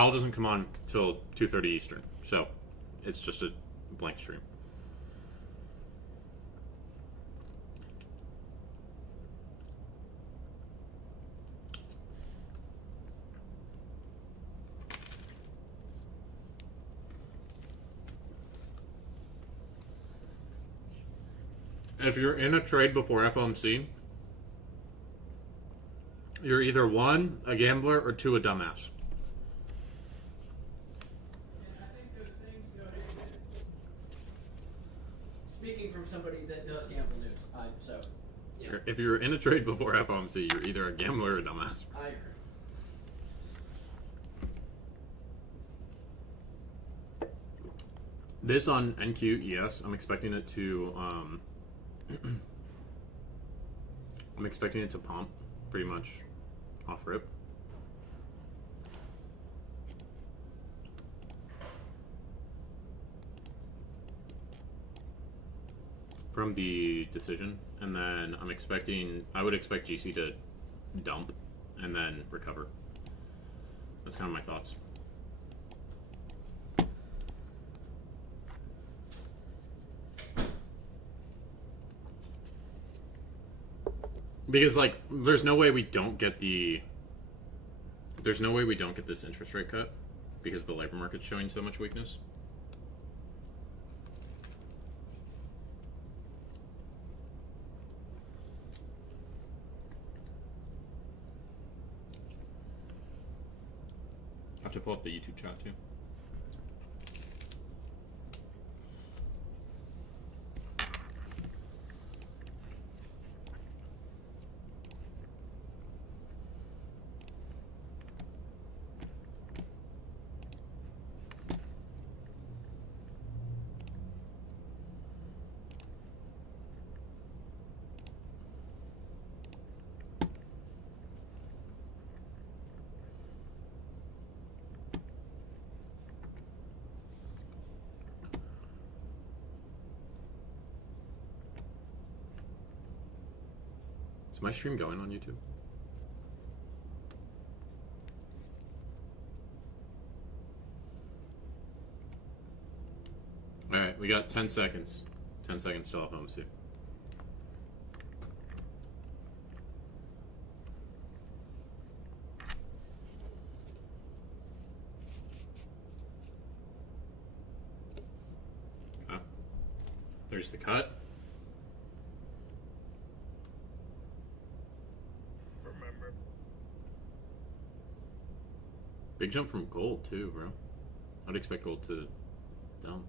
Powell doesn't come on till 2:30 Eastern, so it's just a blank stream. If you're in a trade before FOMC, you're either one, a gambler, or two, a dumbass. Speaking from somebody that does gamble news, yeah. If you're in a trade before FOMC, you're either a gambler or a dumbass. I agree. This on NQ, yes, I'm expecting it to. I'm expecting it to pump pretty much off rip. From the decision, and then I would expect GC to dump and then recover. That's kind of my thoughts. Because like there's no way we don't get this interest rate cut because the labor market's showing so much weakness. I have to pull up the YouTube chat too. Is my stream going on YouTube? Alright, we got 10 seconds. 10 seconds till FOMC. Okay. There's the cut. Big jump from gold too, bro. I'd expect gold to dump.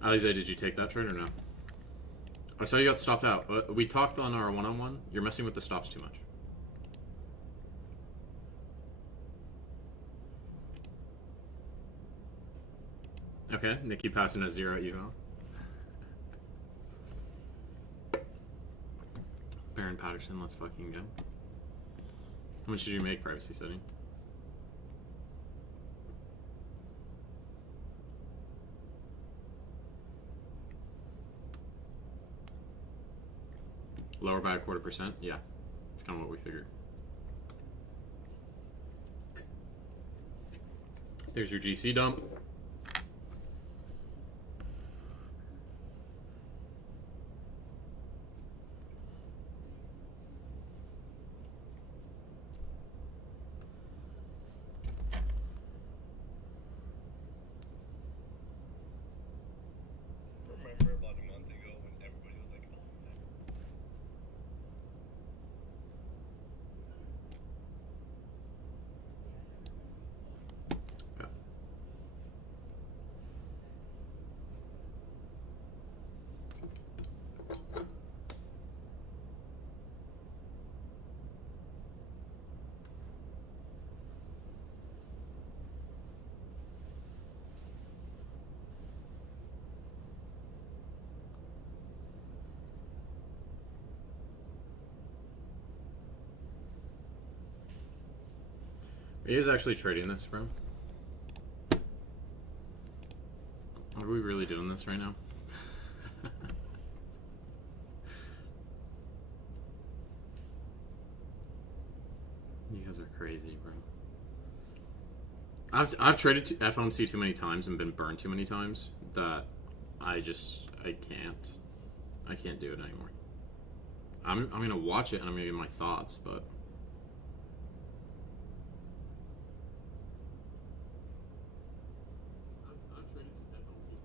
Alize, did you take that trade or no? I saw you got stopped out. We talked on our one-on-one. You're messing with the stops too much. Okay, Nikki passing a 0 eval. Baron Patterson, let's fucking go. How much did you make privacy setting? Lower by 0.25%? Yeah, that's kind of what we figured. There's your GC dump. He is actually trading this, bro. Are we really doing this right now? You guys are crazy, bro. I've traded FOMC too many times and been burned too many times that I can't do it anymore. I'm gonna watch it and I'm gonna give my thoughts, but I've traded FOMC too many times and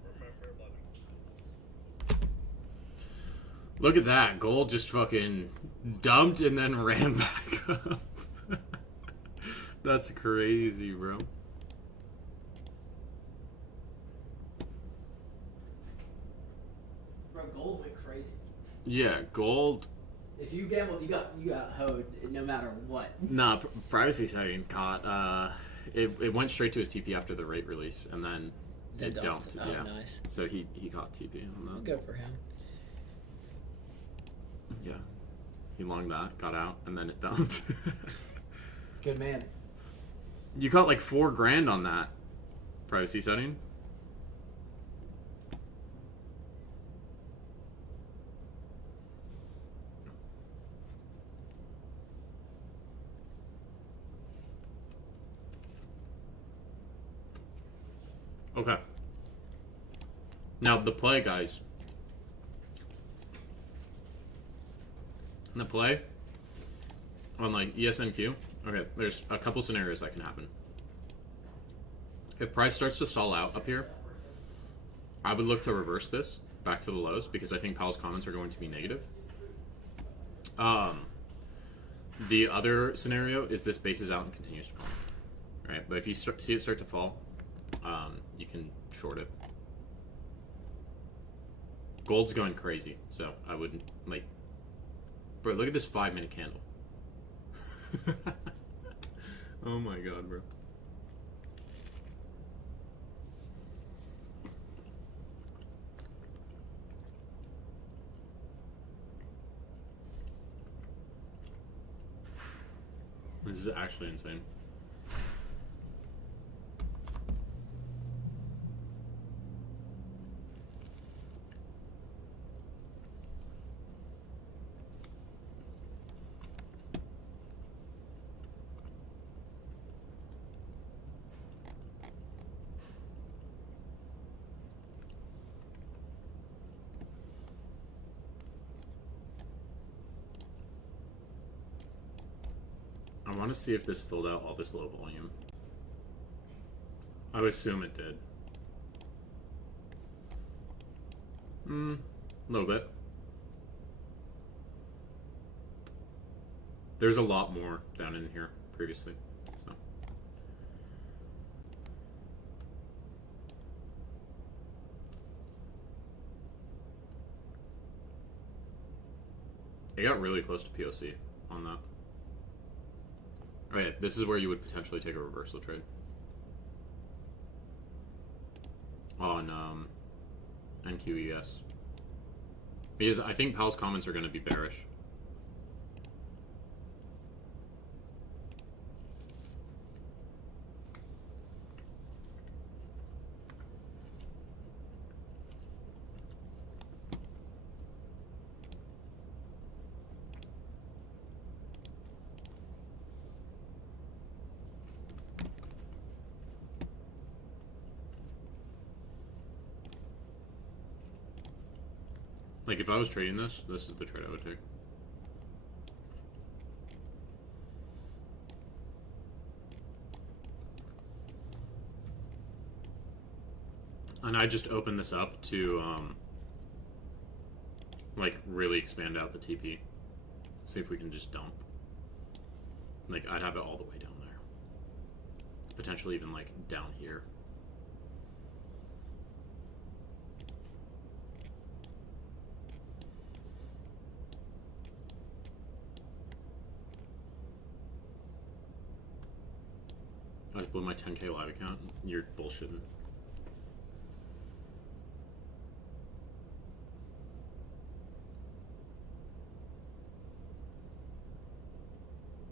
been burned too many times. Look at that. Gold just fucking dumped and then ran back up. That's crazy, bro. Bro, gold went crazy. Yeah, gold. If you gambled, you got hoed no matter what. Nah, privacy setting caught. It went straight to his TP after the rate release, and then it dumped. Oh, yeah. nice. So he caught TP on that. Good for him. Yeah. He longed that, got out, and then it dumped. Good man. You caught like $4,000 on that privacy setting. Okay. Now the play, guys. The play on like ESNQ. Okay, there's a couple scenarios that can happen. If price starts to stall out up here, I would look to reverse this back to the lows because I think Powell's comments are going to be negative. The other scenario is this bases out and continues to fall. Right, but if you see it start to fall, you can short it. Gold's going crazy, so I wouldn't like. Bro, look at this 5-minute candle. Oh my god, bro. This is actually insane. I want to see if this filled out all this low volume. I would assume it did. A little bit. There's a lot more down in here previously, so. It got really close to POC on that. Okay, this is where you would potentially take a reversal trade. On NQES. Because I think Powell's comments are going to be bearish. Like, if I was trading this, this is the trade I would take. And I just open this up to, like, really expand out the TP. See if we can just dump. Like, I'd have it all the way down there. Potentially even, like, down here. I just blew my 10K live account. You're bullshitting.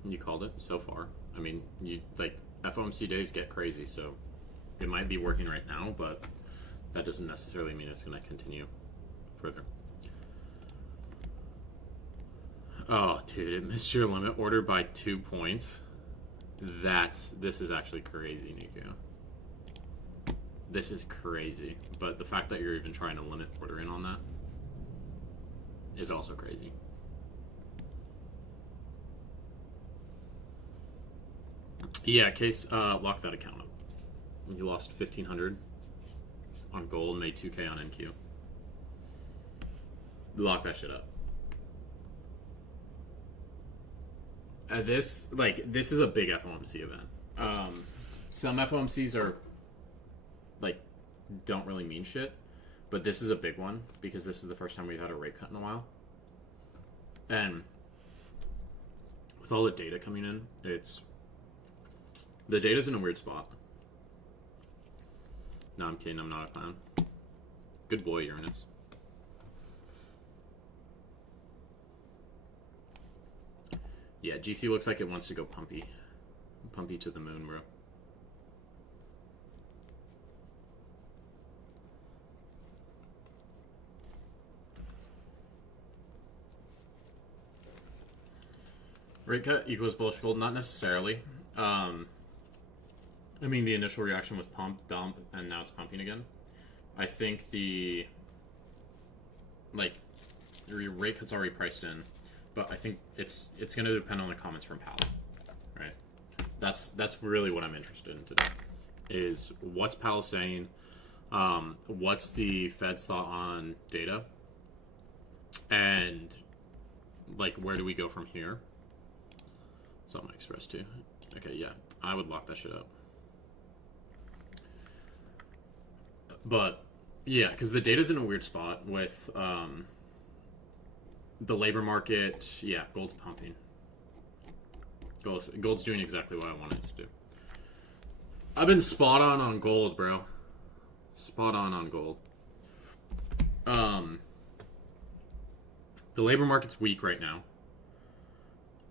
You called it so far. I mean, you like FOMC days get crazy, so it might be working right now, but that doesn't necessarily mean it's going to continue further. Oh, dude, it missed your limit order by 2 points. This is actually crazy, Nico. This is crazy. But the fact that you're even trying to limit order in on that is also crazy. Yeah, Case, lock that account up. You lost 1,500 on gold, made 2K on NQ. Lock that shit up. This is a big FOMC event. Some FOMCs are like don't really mean shit, but this is a big one because this is the first time we've had a rate cut in a while. And with all the data coming in, the data's in a weird spot. No, I'm kidding. I'm not a fan. Good boy, Uranus. Yeah, GC looks like it wants to go pumpy. Pumpy to the moon, bro. Rate cut equals bullish gold? Not necessarily. I mean, the initial reaction was pump, dump, and now it's pumping again. I think the rate cut's already priced in, but I think it's going to depend on the comments from Powell, right? That's really what I'm interested in today. Is what's Powell saying? What's the Fed's thought on data? And like, where do we go from here? It's on my Express too. Okay, yeah, I would lock that shit up. But yeah, because the data's in a weird spot with the labor market. Yeah, gold's pumping. Gold's doing exactly what I wanted it to do. I've been spot on gold, bro. Spot on gold. The labor market's weak right now,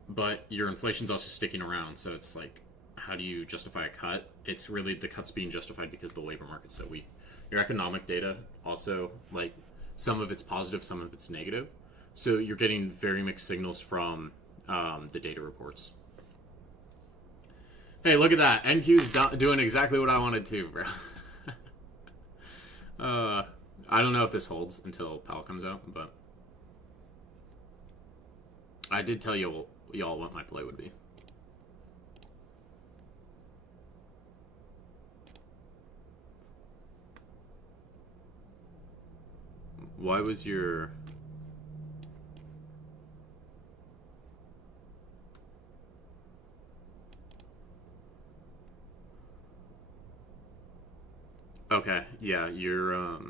but your inflation's also sticking around. So it's like, how do you justify a cut? It's really the cut's being justified because the labor market's so weak. Your economic data also, like, some of it's positive, some of it's negative. So you're getting very mixed signals from the data reports. Hey, look at that. NQ's doing exactly what I wanted to, bro. I don't know if this holds until Powell comes out, but I did tell y'all what my play would be. Why was your... Okay, yeah, your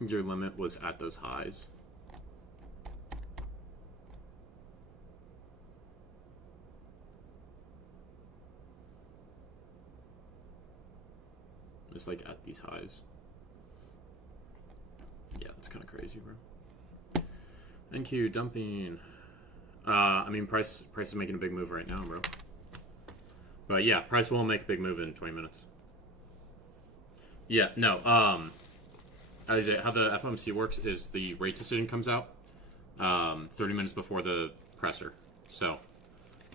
limit was at those highs. It's like at these highs. Yeah, that's kind of crazy, bro. NQ dumping. I mean, price is making a big move right now, bro. But yeah, price will make a big move in 20 minutes. Yeah, no. How the FOMC works is the rate decision comes out 30 minutes before the presser. So,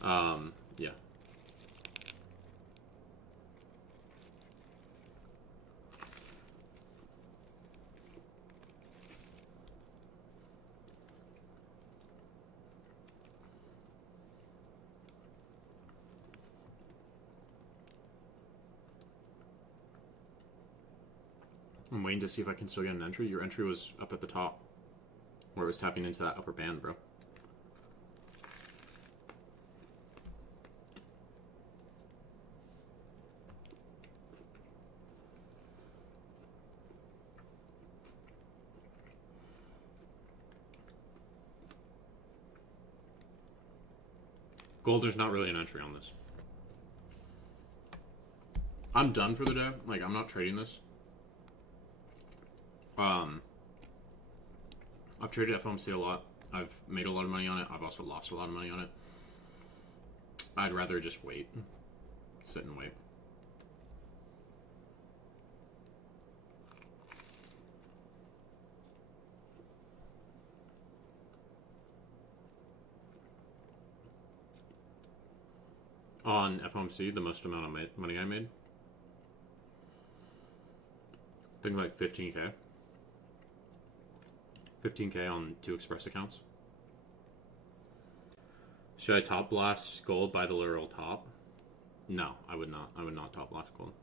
yeah. I'm waiting to see if I can still get an entry. Your entry was up at the top, where it was tapping into that upper band, bro. Gold, there's not really an entry on this. I'm done for the day. Like, I'm not trading this. I've traded FOMC a lot. I've made a lot of money on it. I've also lost a lot of money on it. I'd rather just wait. Sit and wait. On FOMC, the most amount of money I made. I think like 15K. 15K on 2 Express accounts. Should I top blast gold by the literal top? No, I would not. I would not top blast gold.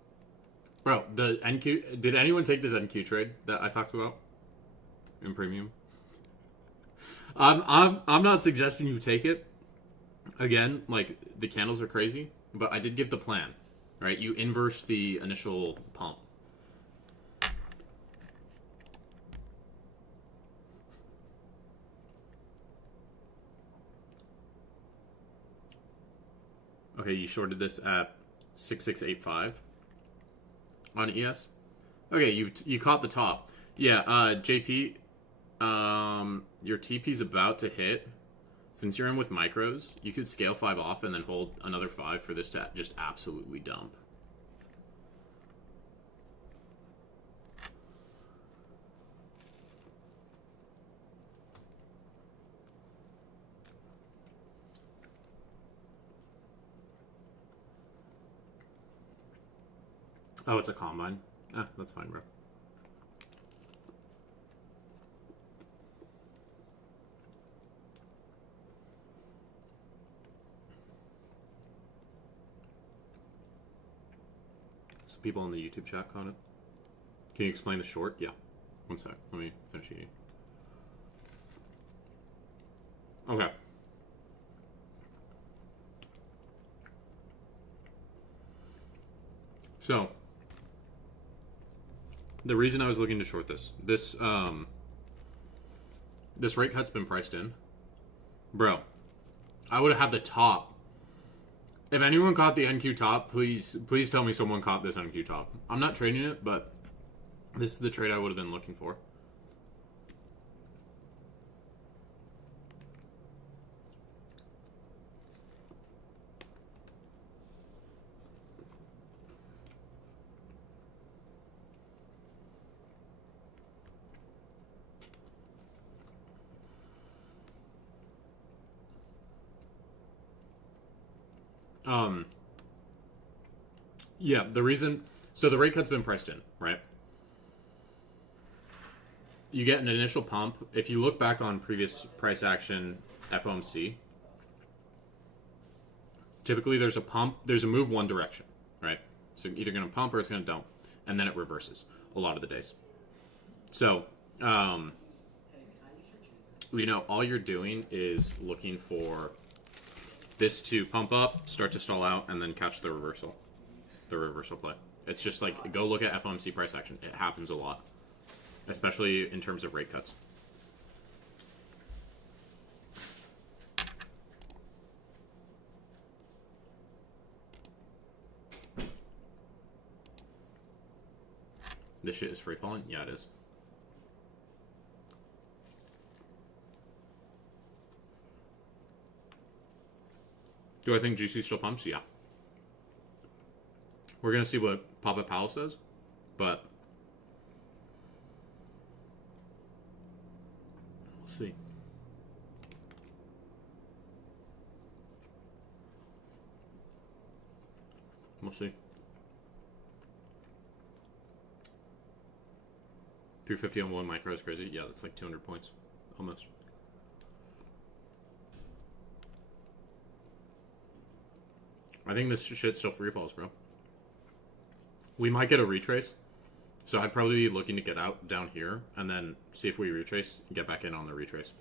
Bro, the NQ... Did anyone take this NQ trade that I talked about? In premium? I'm not suggesting you take it. Again, like, the candles are crazy. But I did give the plan. Right? You inverse the initial pump. Okay, you shorted this at 6685 on ES. Okay, you caught the top. Yeah, JP, your TP's about to hit. Since you're in with micros, you could scale 5 off and then hold another 5 for this to just absolutely dump. Oh, it's a combine. Ah, that's fine, bro. Some people in the YouTube chat caught it. Can you explain the short? Yeah. One sec. Let me finish eating. Okay. So, the reason I was looking to short this rate cut's been priced in. Bro, I would have had the top. If anyone caught the NQ top, please tell me someone caught this NQ top. I'm not trading it, but this is the trade I would have been looking for. Yeah, the reason... So the rate cut's been priced in, right? You get an initial pump. If you look back on previous price action FOMC, typically there's a pump, there's a move one direction, right? So either going to pump or it's going to dump, and then it reverses a lot of the days. So, you know, all you're doing is looking for this to pump up, start to stall out, and then catch the reversal play. It's just like, go look at FOMC price action. It happens a lot, especially in terms of rate cuts. This shit is free falling? Yeah, it is. Do I think GC still pumps? Yeah. We're going to see what Papa Powell says, but we'll see. We'll see. 350 on 1 micro is crazy. Yeah, that's like 200 points. Almost. I think this shit still free falls, bro. We might get a retrace. So I'd probably be looking to get out down here and then see if we retrace and get back in on the retrace.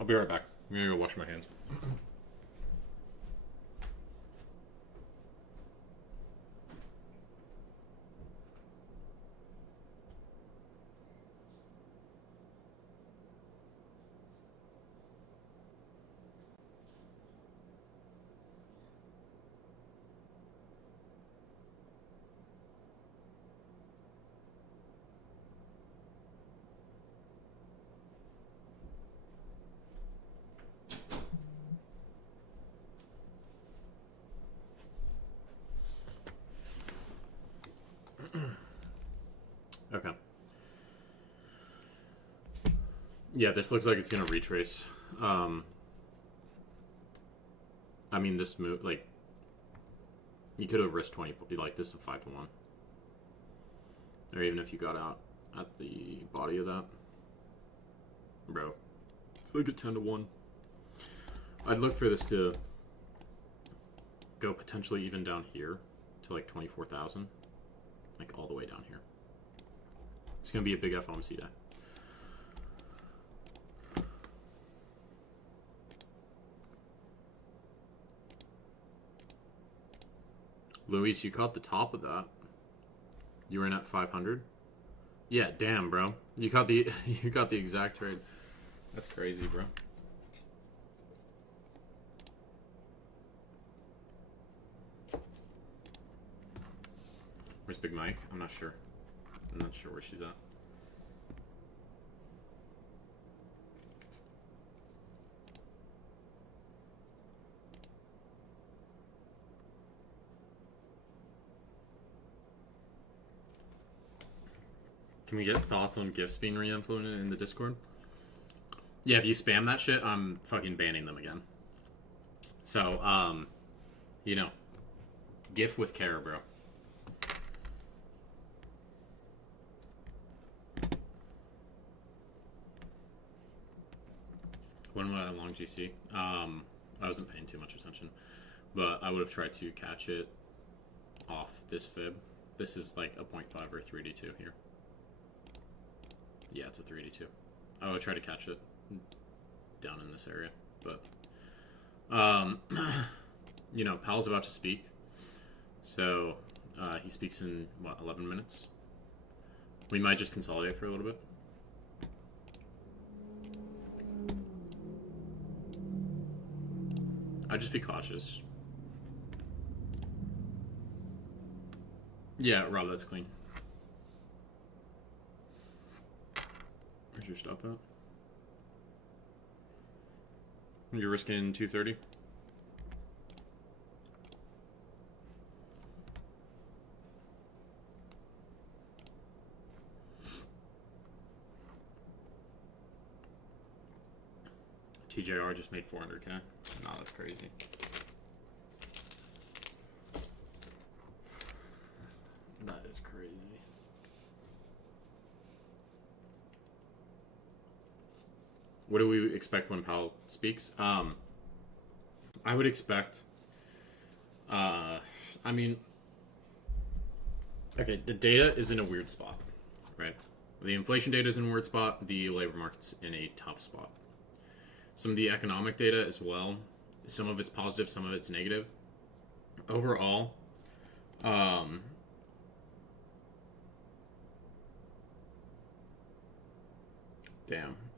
I'll be right back. I'm gonna go wash my hands. Yeah, this looks like it's gonna retrace. I mean, this move, like, you could have risked 20, like, this is a 5 to 1. Or even if you got out at the body of that. Bro, it's like a 10 to 1. I'd look for this to go potentially even down here to like 24,000. Like all the way down here. It's going to be a big FOMC day. Luis, you caught the top of that. You were in at 500. Yeah, damn, bro. You caught the exact trade. That's crazy, bro. Where's Big Mike? I'm not sure. I'm not sure where she's at. Can we get thoughts on gifts being re-implemented in the Discord? Yeah, if you spam that shit, I'm fucking banning them again. So, you know, GIF with care, bro. When would I long GC? I wasn't paying too much attention, but I would have tried to catch it off this fib. This is like a 0.5 or 3D2 here. Yeah, it's a 3D2. I would try to catch it down in this area, but you know, Powell's about to speak, so he speaks in what, 11 minutes. We might just consolidate for a little bit. I'd just be cautious. Yeah, Rob, that's clean. Where's your stop at? You're risking 230. TJR just made 400K. No, that's crazy. That is crazy. What do we expect when Powell speaks? I would expect, I mean, okay, the data is in a weird spot, right? The inflation data is in a weird spot. The labor market's in a tough spot. Some of the economic data as well. Some of it's positive, some of it's negative. Overall, damn,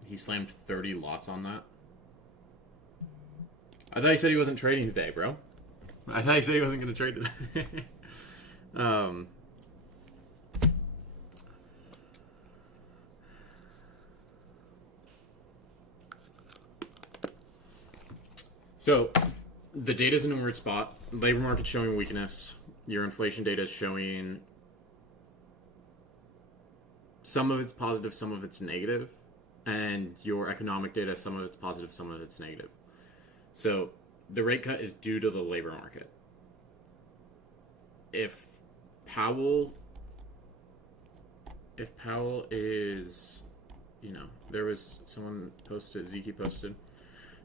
he slammed 30 lots on that. I thought he said he wasn't trading today, bro. I thought he said he wasn't going to trade today. So, the data's in a weird spot. Labor market's showing weakness. Your inflation data is showing some of it's positive, some of it's negative. And your economic data, some of it's positive, some of it's negative. So, the rate cut is due to the labor market. If Powell is, you know, there was someone posted, Zeke posted,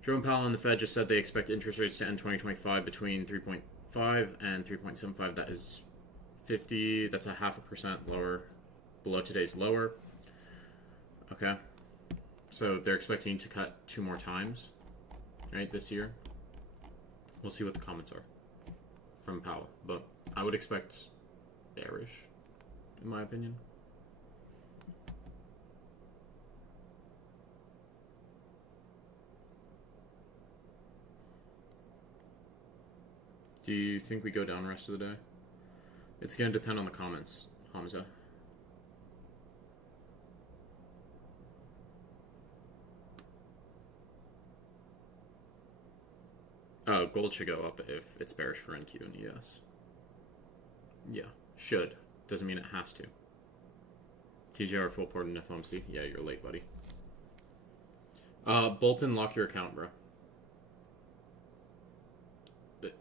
Jerome Powell and the Fed just said they expect interest rates to end 2025 between 3.5 and 3.75. That is 50, that's a 0.5% lower, below today's lower. Okay. So they're expecting to cut 2 more times, right, this year. We'll see what the comments are from Powell. But I would expect bearish, in my opinion. Do you think we go down the rest of the day? It's going to depend on the comments, Hamza. Gold should go up if it's bearish for NQ and ES. Yeah, should. Doesn't mean it has to. TJR full port in FOMC. Yeah, you're late, buddy. Bolton, lock your account, bro.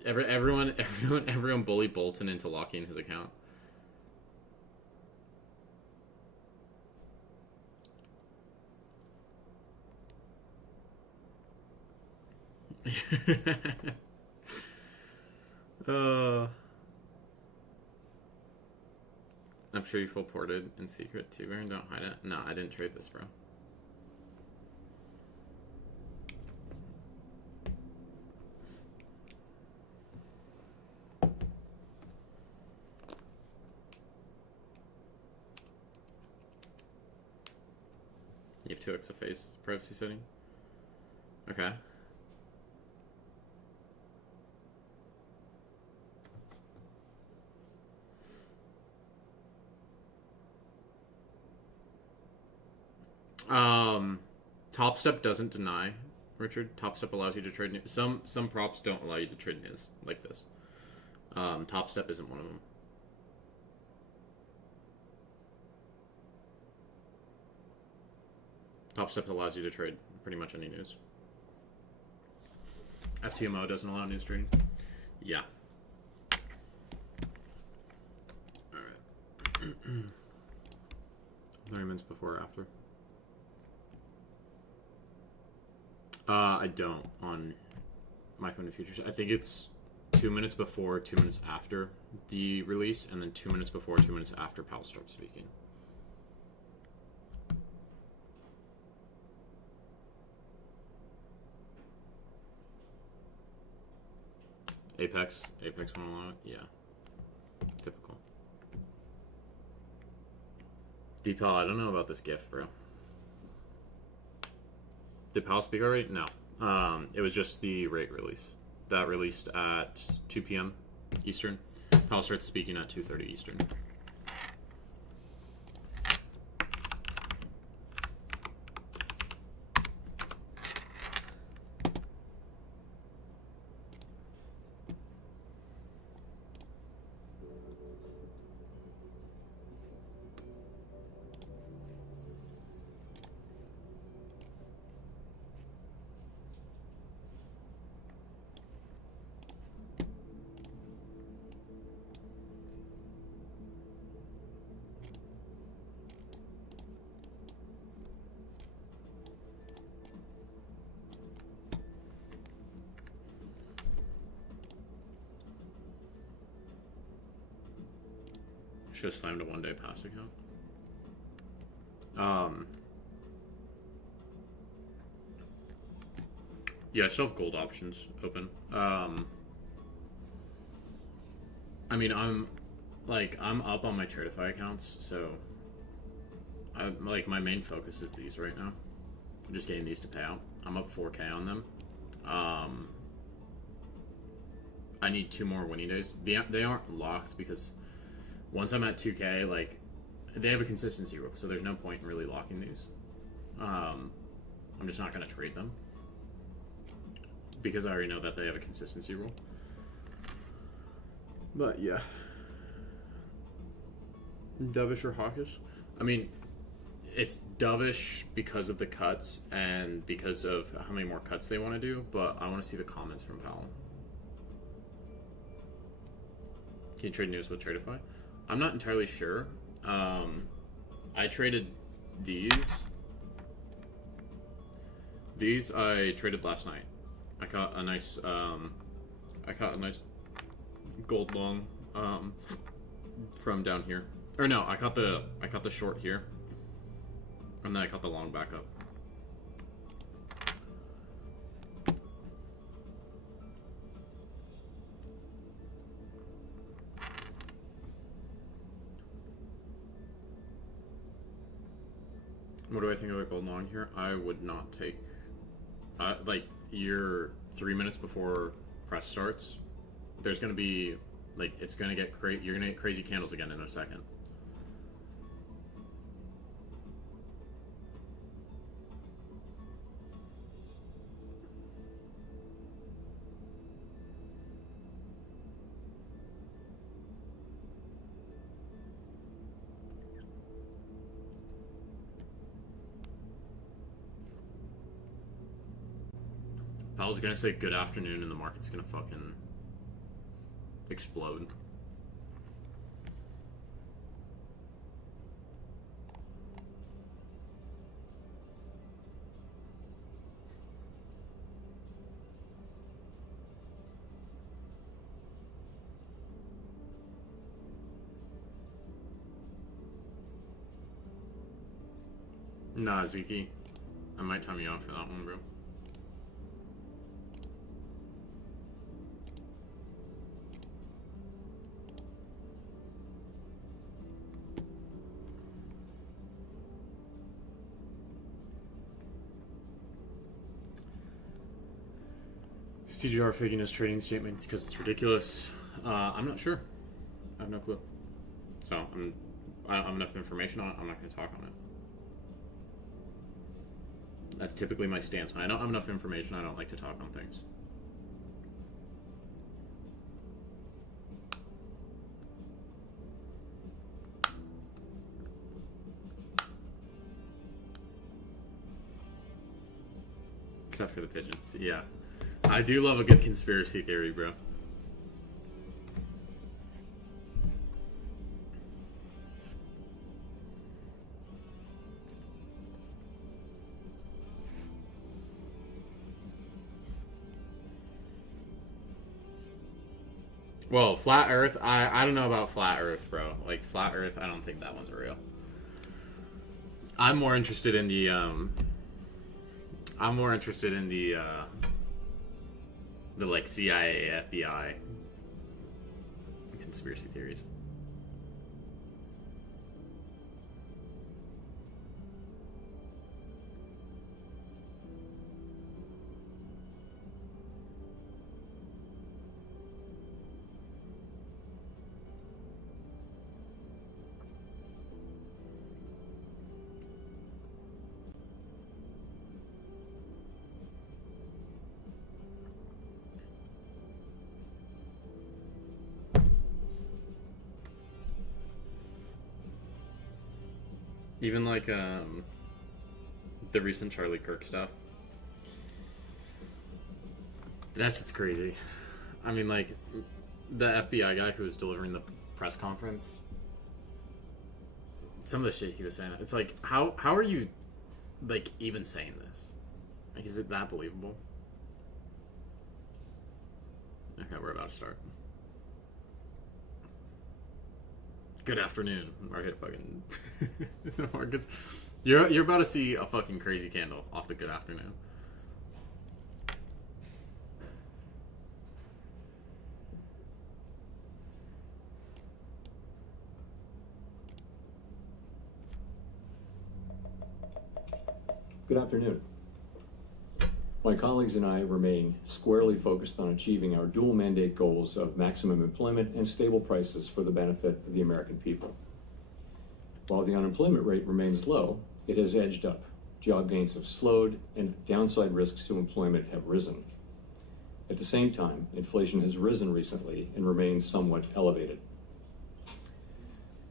Everyone bully Bolton into locking his account. I'm sure you full ported in secret too, Baron. Don't hide it. No, I didn't trade this, bro. You have 2x of face privacy setting. Okay. Top Step doesn't deny, Richard. Top Step allows you to trade news. Some props don't allow you to trade news like this. Top Step isn't one of them. Top Step allows you to trade pretty much any news. FTMO doesn't allow news trading. Yeah. Alright. 30 minutes before or after? I don't on my phone in futures. I think it's 2 minutes before, 2 minutes after the release, and then 2 minutes before, 2 minutes after Powell starts speaking. Apex won't allow it? Yeah. Typical. Deepal, I don't know about this gift, bro. Did Powell speak already? No. It was just the rate release. That released at 2 p.m. Eastern. Powell starts speaking at 2:30 Eastern. Should have slammed a one-day pass account. Yeah, I still have gold options open. I mean, I'm up on my Tradify accounts, so my main focus is these right now. I'm just getting these to pay out. I'm up 4K on them. I need 2 more winning days. They aren't locked because once I'm at 2K, like, they have a consistency rule, so there's no point in really locking these. I'm just not going to trade them because I already know that they have a consistency rule. But yeah, dovish or hawkish? I mean, it's dovish because of the cuts and because of how many more cuts they want to do, but I want to see the comments from Powell. Can you trade news with Tradify? I'm not entirely sure. I traded these. These I traded last night. I caught a nice gold long from down here. Or no, I caught the short here, and then I caught the long back up. What do I think of a gold long here? I would not take... like, you're 3 minutes before press starts. There's going to be... like, it's going to get you're going to get crazy candles again in a second. Powell's gonna say good afternoon and the market's gonna fucking explode. Nah, Zeke. I might time you out for that one, bro. Is TGR faking his trading statements because it's ridiculous? I'm not sure. I have no clue. So I don't have enough information on it. I'm not going to talk on it. That's typically my stance. When I don't have enough information, I don't like to talk on things. Except for the pigeons. Yeah. I do love a good conspiracy theory, bro. Well, flat Earth, I don't know about flat Earth, bro. Like, flat Earth, I don't think that one's real. I'm more interested in the, like, CIA, FBI conspiracy theories. Even like the recent Charlie Kirk stuff. That shit's crazy. I mean, like, the FBI guy who was delivering the press conference, some of the shit he was saying, it's like, how are you, like, even saying this? Like, is it that believable? Okay, we're about to start. Good afternoon. Market fucking the markets. You're about to see a fucking crazy candle off the good afternoon. Good afternoon. My colleagues and I remain squarely focused on achieving our dual mandate goals of maximum employment and stable prices for the benefit of the American people. While the unemployment rate remains low, it has edged up. Job gains have slowed and downside risks to employment have risen. At the same time, inflation has risen recently and remains somewhat elevated.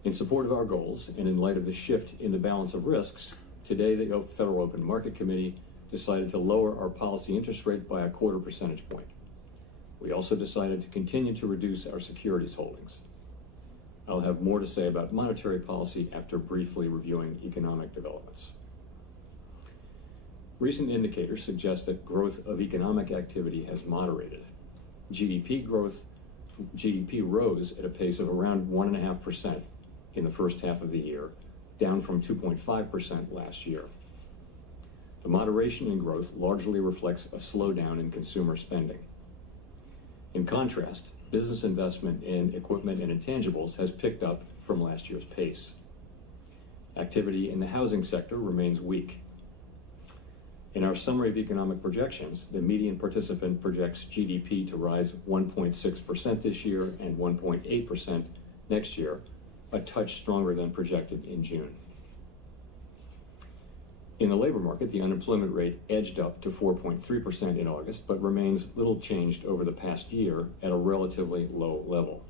In support of our goals and in light of the shift in the balance of risks, today the Federal Open Market Committee decided to lower our policy interest rate by a 0.25 percentage point. We also decided to continue to reduce our securities holdings. I'll have more to say about monetary policy after briefly reviewing economic developments. Recent indicators suggest that growth of economic activity has moderated. GDP rose at a pace of around 1.5% in the first half of the year, down from 2.5% last year. The moderation in growth largely reflects a slowdown in consumer spending. In contrast, business investment in equipment and intangibles has picked up from last year's pace. Activity in the housing sector remains weak. In our summary of economic projections, the median participant projects GDP to rise 1.6% this year and 1.8% next year, a touch stronger than projected in June. In the labor market, the unemployment rate edged up to 4.3% in August, but remains little changed over the past year at a relatively low level.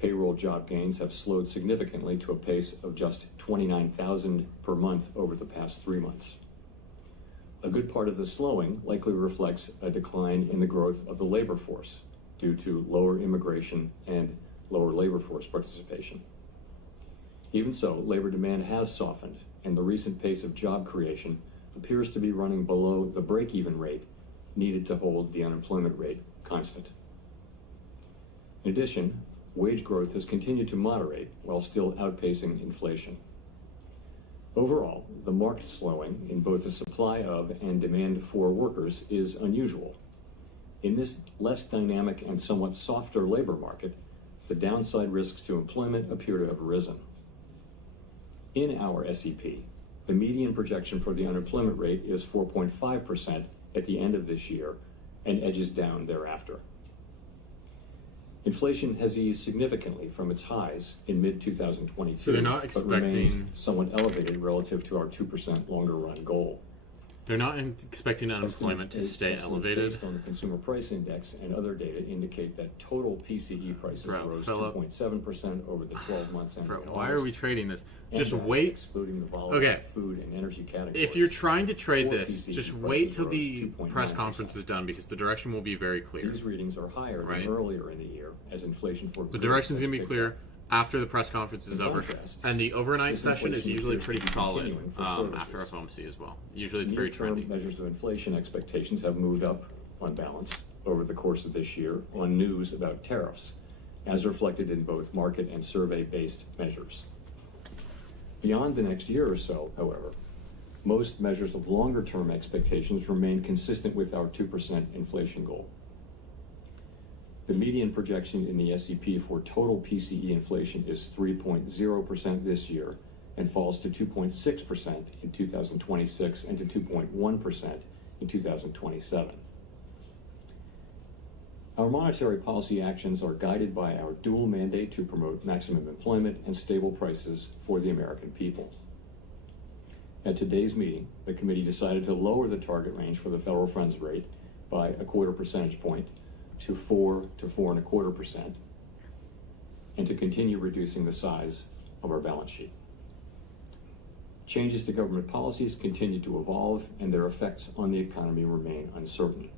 Payroll job gains have slowed significantly to a pace of just 29,000 per month over the past 3 months. A good part of the slowing likely reflects a decline in the growth of the labor force due to lower immigration and lower labor force participation. Even so, labor demand has softened, and the recent pace of job creation appears to be running below the break-even rate needed to hold the unemployment rate constant. In addition, wage growth has continued to moderate while still outpacing inflation. Overall, the marked slowing in both the supply of and demand for workers is unusual. In this less dynamic and somewhat softer labor market, the downside risks to employment appear to have risen. In our SEP, the median projection for the unemployment rate is 4.5% at the end of this year and edges down thereafter. Inflation has eased significantly from its highs in mid-2022, So they're not but remains expecting somewhat elevated relative to our 2% longer-run goal. they're not expecting unemployment to stay Estimates elevated. based on the Consumer Price Index and other data indicate that total PCE prices Bro, rose Philip. 2.7% over the 12 months ending Bro, in why are August. we trading this? And Just that, wait. excluding the volatile Okay. food and energy categories. If you're trying to trade Core this, PCE just prices wait till rose the 2.9%. press conference is done because the direction will be very clear. These readings are higher Right. than earlier in the year as inflation for The direction's going to be clear after the press conference is In over. contrast, And the overnight this session is inflation usually appears to pretty be solid continuing for after services. FOMC as well. Usually it's very Near-term trendy. measures of inflation expectations have moved up on balance over the course of this year on news about tariffs, as reflected in both market and survey-based measures. Beyond the next year or so, however, most measures of longer-term expectations remain consistent with our 2% inflation goal. The median projection in the SEP for total PCE inflation is 3.0% this year and falls to 2.6% in 2026 and to 2.1% in 2027. Our monetary policy actions are guided by our dual mandate to promote maximum employment and stable prices for the American people. At today's meeting, the committee decided to lower the target range for the federal funds rate by a quarter percentage point to 4 to 4.25%, and to continue reducing the size of our balance sheet. Changes to government policies continue to evolve, and their effects on the economy remain uncertain.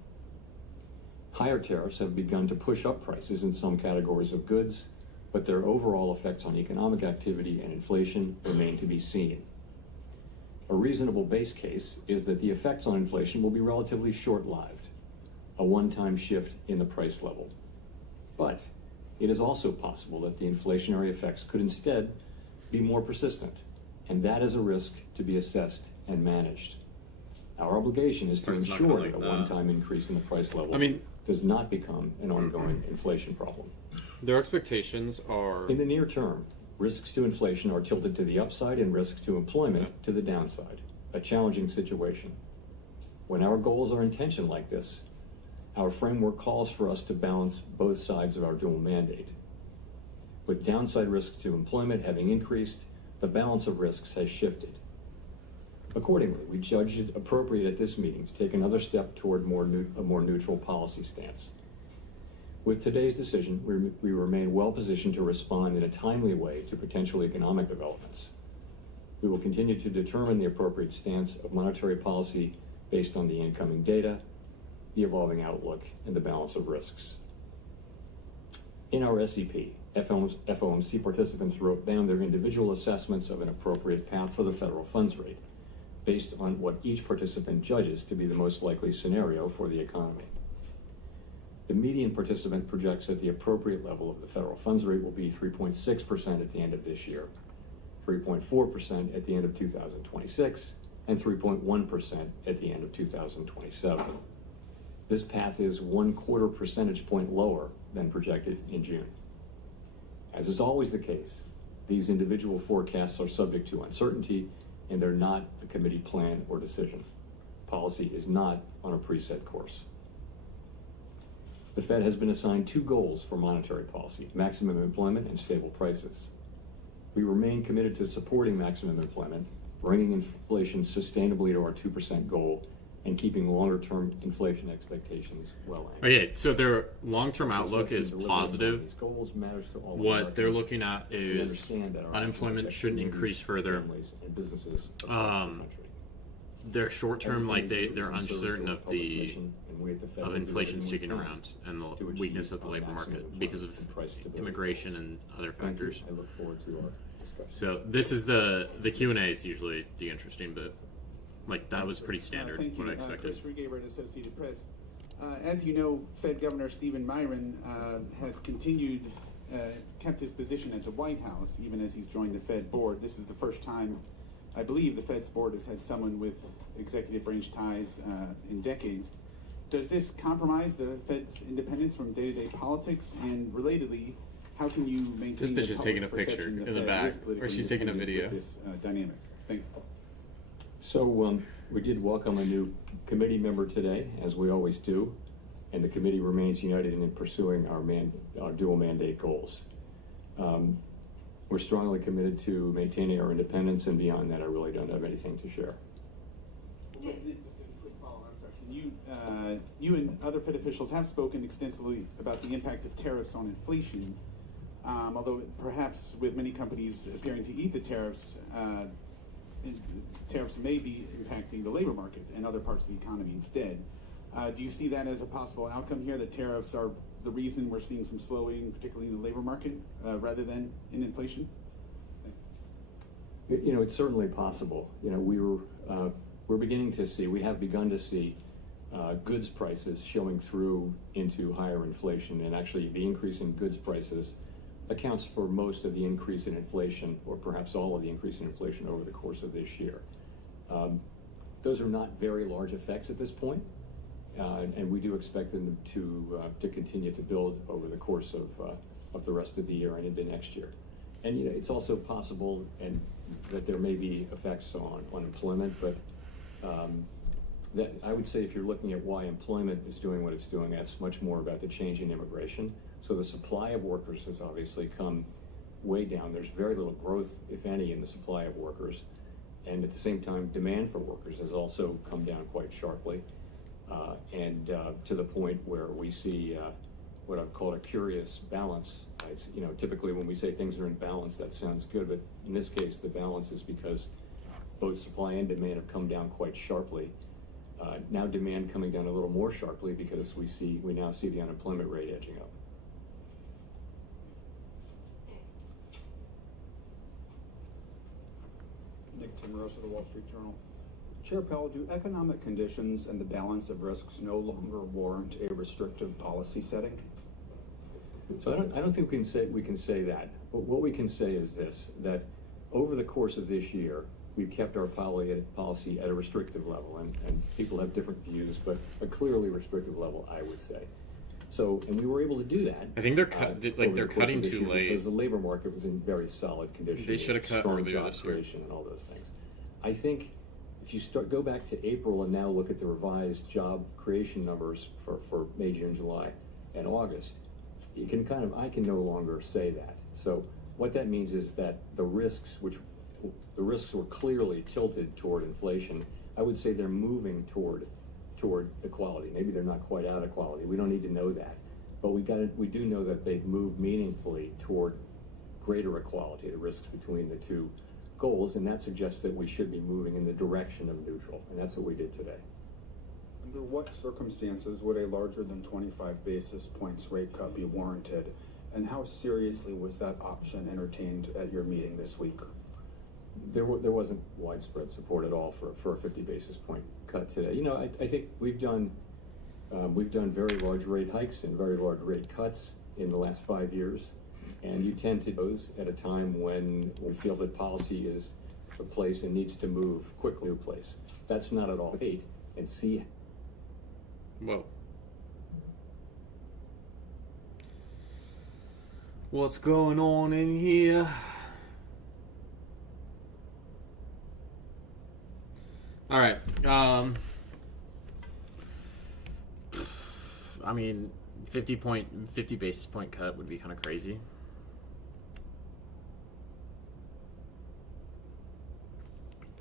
Higher tariffs have begun to push up prices in some categories of goods, but their overall effects on economic activity and inflation remain to be seen. A reasonable base case is that the effects on inflation will be relatively short-lived, a one-time shift in the price level. But it is also possible that the inflationary effects could instead be more persistent, and that is a risk to be assessed and managed. Our obligation is to It's not ensure gonna that a like that. one-time increase in the price level I mean- does not become an ongoing inflation problem. Their expectations are In the near term, risks to inflation are tilted to the upside and risks to employment to the downside, a challenging situation. When our goals are in tension like this, our framework calls for us to balance both sides of our dual mandate. With downside risks to employment having increased, the balance of risks has shifted. Accordingly, we judged it appropriate at this meeting to take another step toward a more neutral policy stance. With today's decision, we remain well positioned to respond in a timely way to potential economic developments. We will continue to determine the appropriate stance of monetary policy based on the incoming data, the evolving outlook, and the balance of risks. In our SEP, FOMC participants wrote down their individual assessments of an appropriate path for the federal funds rate, based on what each participant judges to be the most likely scenario for the economy. The median participant projects that the appropriate level of the federal funds rate will be 3.6% at the end of this year, 3.4% at the end of 2026, and 3.1% at the end of 2027. This path is 1/4 percentage point lower than projected in June. As is always the case, these individual forecasts are subject to uncertainty, and they're not a committee plan or decision. Policy is not on a preset course. The Fed has been assigned two goals for monetary policy: maximum employment and stable prices. We remain committed to supporting maximum employment, bringing inflation sustainably to our 2% goal, and keeping longer-term inflation expectations well anchored. Okay, so their long-term outlook Success in is delivering positive. on these goals matters to all What they're Americans. looking at We is understand that our unemployment actions affect shouldn't communities, increase further. families, and businesses across the country. they're short term, like they're uncertain of the of inflation sticking around around and the weakness of the labor market because of immigration and other factors. I look forward to our discussion. So this is the Q&A is usually the interesting bit. Like that was pretty standard Thank you. what I expected. Chris Regaber, Associated Press. As you know, Fed Governor Stephen Myron has kept his position at the White House, even as he's joined the Fed board. This is the first time, I believe, the Fed's board has had someone with executive branch ties in decades. Does this compromise the Fed's independence from day-to-day politics? And relatedly, how can you maintain This bitch the is taking a public's picture perception in the Fed back, is politically or she's taking a independent video. with this dynamic? Thank you. So we did welcome a new committee member today, as we always do, and the committee remains united in pursuing our dual mandate goals. We're strongly committed to maintaining our independence, and beyond that, I really don't have anything to share. You and other Fed officials have spoken extensively about the impact of tariffs on inflation, although perhaps with many companies appearing to eat the tariffs, tariffs may be impacting the labor market and other parts of the economy instead. Do you see that as a possible outcome here, that tariffs are the reason we're seeing some slowing, particularly in the labor market, rather than in inflation? You know, it's certainly possible. You know, we're beginning to see, we have begun to see goods prices showing through into higher inflation, and actually the increase in goods prices accounts for most of the increase in inflation, or perhaps all of the increase in inflation over the course of this year. Those are not very large effects at this point, and we do expect them to continue to build over the course of the rest of the year and into next year. And you know, it's also possible that there may be effects on employment, but that I would say if you're looking at why employment is doing what it's doing, that's much more about the change in immigration. So the supply of workers has obviously come way down. There's very little growth, if any, in the supply of workers. And at the same time, demand for workers has also come down quite sharply. And to the point where we see what I've called a curious balance. It's, you know, typically when we say things are in balance, that sounds good, but in this case, the balance is because both supply and demand have come down quite sharply. Now demand coming down a little more sharply because we now see the unemployment rate edging up. Nick Timrose of the Wall Street Journal. Chair Powell, do economic conditions and the balance of risks no longer warrant a restrictive policy setting? So I don't think we can say that. But what we can say is this, that over the course of this year, we've kept our policy at a restrictive level, and people have different views, but a clearly restrictive level, I would say. So, and we were able to do that. I think they're they're cutting too late because the labor market was in very solid condition. They should have cut strong earlier job this year. creation and all those things. I think if you go back to April and now look at the revised job creation numbers for May, June, July, and August, you can I can no longer say that. So what that means is that the risks were clearly tilted toward inflation. I would say they're moving toward equality. Maybe they're not quite out of equality. We don't need to know that, but we do know that they've moved meaningfully toward greater equality, the risks between the two goals, and that suggests that we should be moving in the direction of neutral, and that's what we did today. Under what circumstances would a larger than 25 basis points rate cut be warranted, and how seriously was that option entertained at your meeting this week? There wasn't widespread support at all for a 50 basis point cut today. You know, I think we've done very large rate hikes and very large rate cuts in the last 5 years, and you tend to do those at a time when we feel that policy is a place and needs to move quickly to place. That's not at all. Wait and see. Whoa. What's going on in here? All right. I mean, 50 basis point cut would be kind of crazy.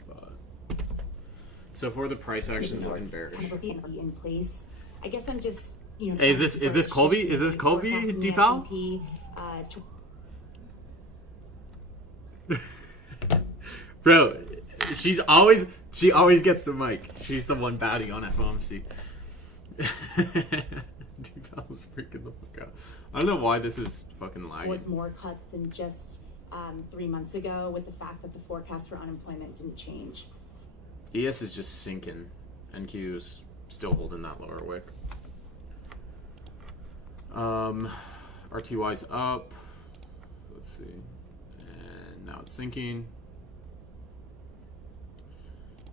But, so for the price actions looking bearish. In place. I guess I'm just, you know. Hey, is this Colby? Is this Colby D. Powell? Bro, She always gets the mic. She's the one batting on FOMC. Dude, Powell's freaking the fuck out. I don't know why this is fucking lagging. Towards more cuts than just 3 months ago, with the fact that the forecast for unemployment didn't change. ES is just sinking. NQ's still holding that lower wick. RTY's up. Let's see. And now it's sinking.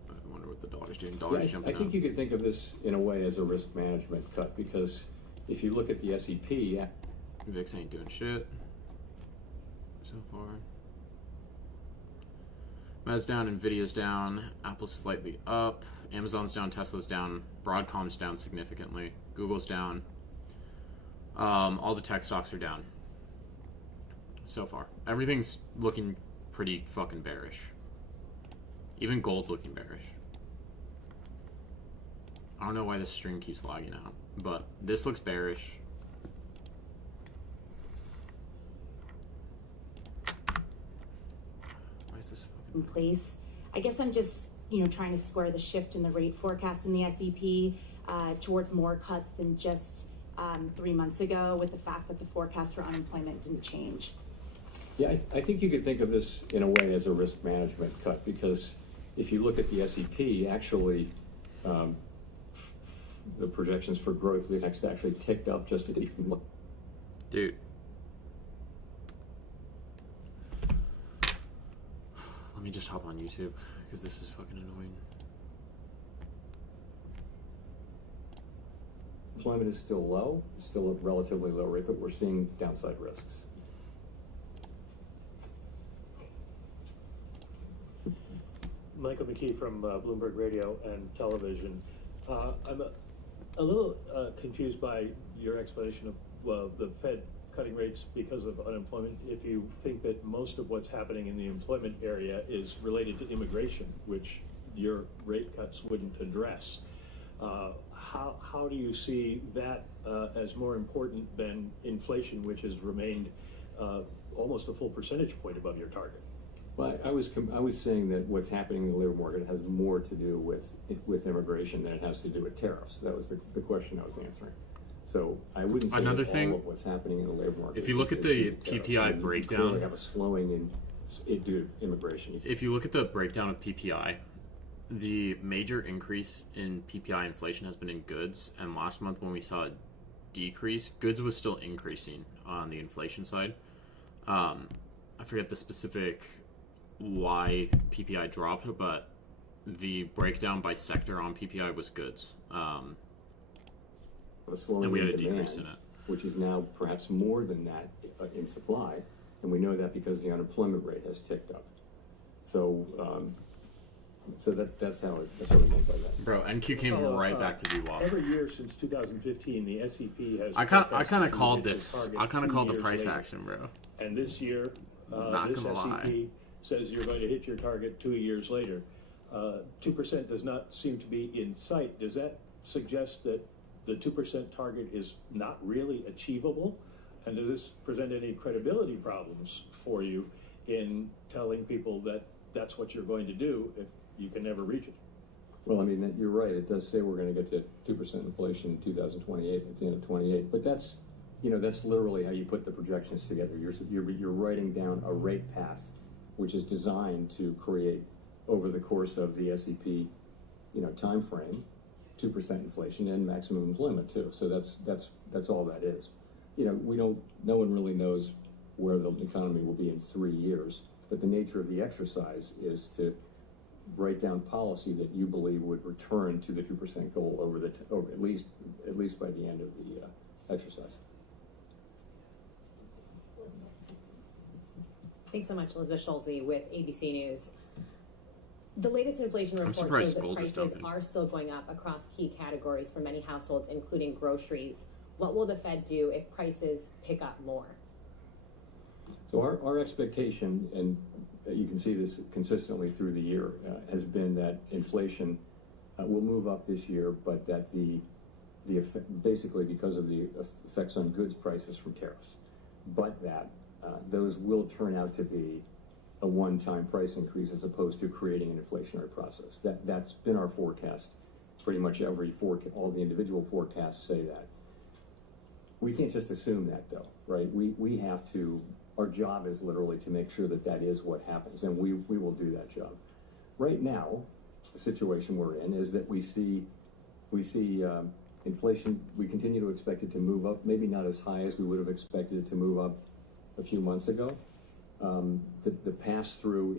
I wonder what the dollar's doing. Dollar's jumping I think up. you could think of this in a way as a risk management cut, because if you look at the S&P, VIX ain't doing shit so far. Meta's down, Nvidia's down, Apple's slightly up, Amazon's down, Tesla's down, Broadcom's down significantly, Google's down. All the tech stocks are down so far. Everything's looking pretty fucking bearish. Even gold's looking bearish. I don't know why this stream keeps lagging out, but this looks bearish. Why is this In fucking... place. I guess I'm just, trying to square the shift in the rate forecast in the S&P towards more cuts than just 3 months ago, with the fact that the forecast for unemployment didn't change. Yeah, I think you could think of this in a way as a risk management cut, because if you look at the S&P, actually, the projections for growth next actually ticked up just a decent. Dude. Let me just hop on YouTube, because this is fucking annoying. Employment is still low, it's still a relatively low rate, but we're seeing downside risks. Michael McKee from Bloomberg Radio and Television. I'm a little confused by your explanation of the Fed cutting rates because of unemployment. If you think that most of what's happening in the employment area is related to immigration, which your rate cuts wouldn't address, how do you see that as more important than inflation, which has remained almost a full percentage point above your target? Well, I was saying that what's happening in the labor market has more to do with immigration than it has to do with tariffs. That was the question I was answering. So I wouldn't say Another that thing, all of what's happening in the labor market. if you look at the PPI breakdown, you clearly have a slowing in due to immigration. if you look at the breakdown of PPI, the major increase in PPI inflation has been in goods, and last month when we saw a decrease, goods was still increasing on the inflation side. I forget the specific why PPI dropped, but the breakdown by sector on PPI was goods. A slowing And we had in a decrease demand, in it. which is now perhaps more than that in supply, and we know that because the unemployment rate has ticked up. So, that's what I meant by that. Bro, NQ came right back to VWAP. Every year since 2015, the S&P has. I kind of forecasted called to hit this. the target I kind of 2 called the years price later. action, bro. And this year, Not this gonna lie. S&P says you're going to hit your target 2 years later. 2% does not seem to be in sight. Does that suggest that the 2% target is not really achievable? And does this present any credibility problems for you in telling people that that's what you're going to do if you can never reach it? Well, I mean, you're right. It does say we're going to get to 2% inflation in 2028, at the end of 28. But that's literally how you put the projections together. You're writing down a rate path, which is designed to create, over the course of the S&P, time frame, 2% inflation and maximum employment too. So that's all that is. No one really knows where the economy will be in 3 years. But the nature of the exercise is to write down policy that you believe would return to the 2% goal over at least by the end of the exercise. Thanks so much, Elizabeth Schulze with ABC News. The latest inflation report surprised shows that gold is prices dumping. are still going up across key categories for many households, including groceries. What will the Fed do if prices pick up more? So our expectation, and you can see this consistently through the year, has been that inflation will move up this year, but that the basically because of the effects on goods prices from tariffs, but that those will turn out to be a one-time price increase as opposed to creating an inflationary process. That's been our forecast. Pretty much all the individual forecasts say that. We can't just assume that though, right? We have to, our job is literally to make sure that that is what happens, and we will do that job. Right now, the situation we're in is that we see inflation, we continue to expect it to move up, maybe not as high as we would have expected it to move up a few months ago. The pass-through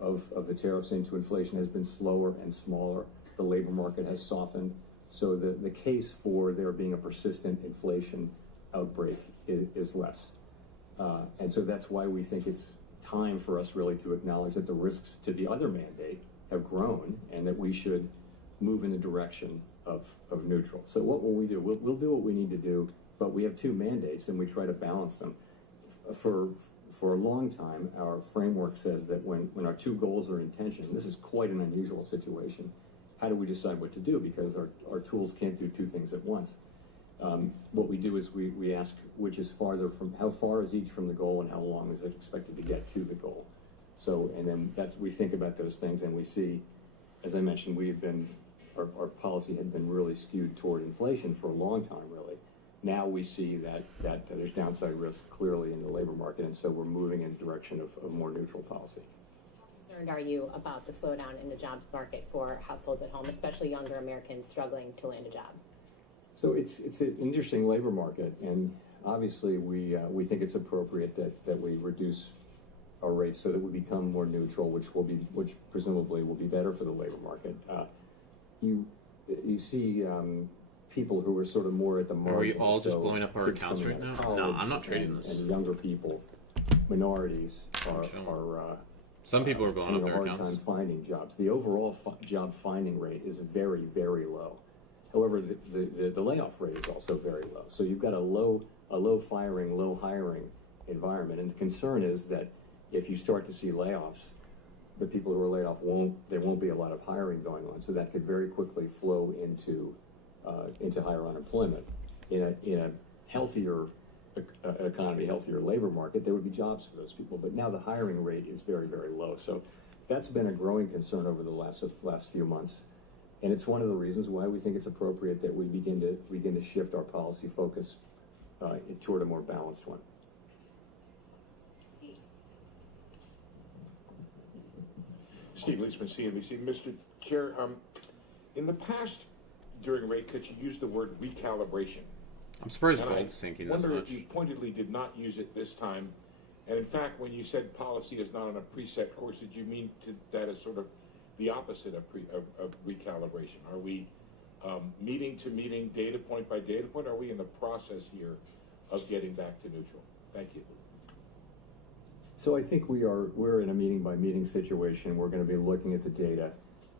of the tariffs into inflation has been slower and smaller. The labor market has softened. So the case for there being a persistent inflation outbreak is less. And so that's why we think it's time for us really to acknowledge that the risks to the other mandate have grown and that we should move in the direction of neutral. So what will we do? We'll do what we need to do, but we have two mandates and we try to balance them. For a long time, our framework says that when our two goals are in tension, this is quite an unusual situation. How do we decide what to do? Because our tools can't do two things at once. What we do is we ask which is farther from, how far is each from the goal and how long is it expected to get to the goal? So, and then we think about those things and we see, as I mentioned, our policy had been really skewed toward inflation for a long time, really. Now we see that there's downside risk clearly in the labor market, and so we're moving in the direction of more neutral policy. How concerned are you about the slowdown in the jobs market for households at home, especially younger Americans struggling to land a job? So it's an interesting labor market, and obviously we think it's appropriate that we reduce our rates so that we become more neutral, which presumably will be better for the labor market. You see people who are sort of more at the margins. Are we all just so blowing up our kids accounts coming right out of now? college No, I'm not trading this. And younger people, minorities are some people are blowing up having their a hard accounts. time finding jobs. The overall job finding rate is very, very low. However, the layoff rate is also very low. So you've got a low firing, low hiring environment, and the concern is that if you start to see layoffs, the people who are laid off there won't be a lot of hiring going on. So that could very quickly flow into higher unemployment. In a healthier economy, healthier labor market, there would be jobs for those people. But now the hiring rate is very, very low. So that's been a growing concern over the last few months. And it's one of the reasons why we think it's appropriate that we begin to shift our policy focus toward a more balanced one. Steve Leisman, CNBC. Mr. Chair, in the past, during rate cuts, you used the word recalibration. I'm surprised And gold's sinking this wonder much. if you pointedly did not use it this time. And in fact, when you said policy is not on a preset course, did you mean that as sort of the opposite of recalibration? Are we meeting to meeting, data point by data point? Are we in the process here of getting back to neutral? Thank you. So I think we're in a meeting by meeting situation. We're going to be looking at the data.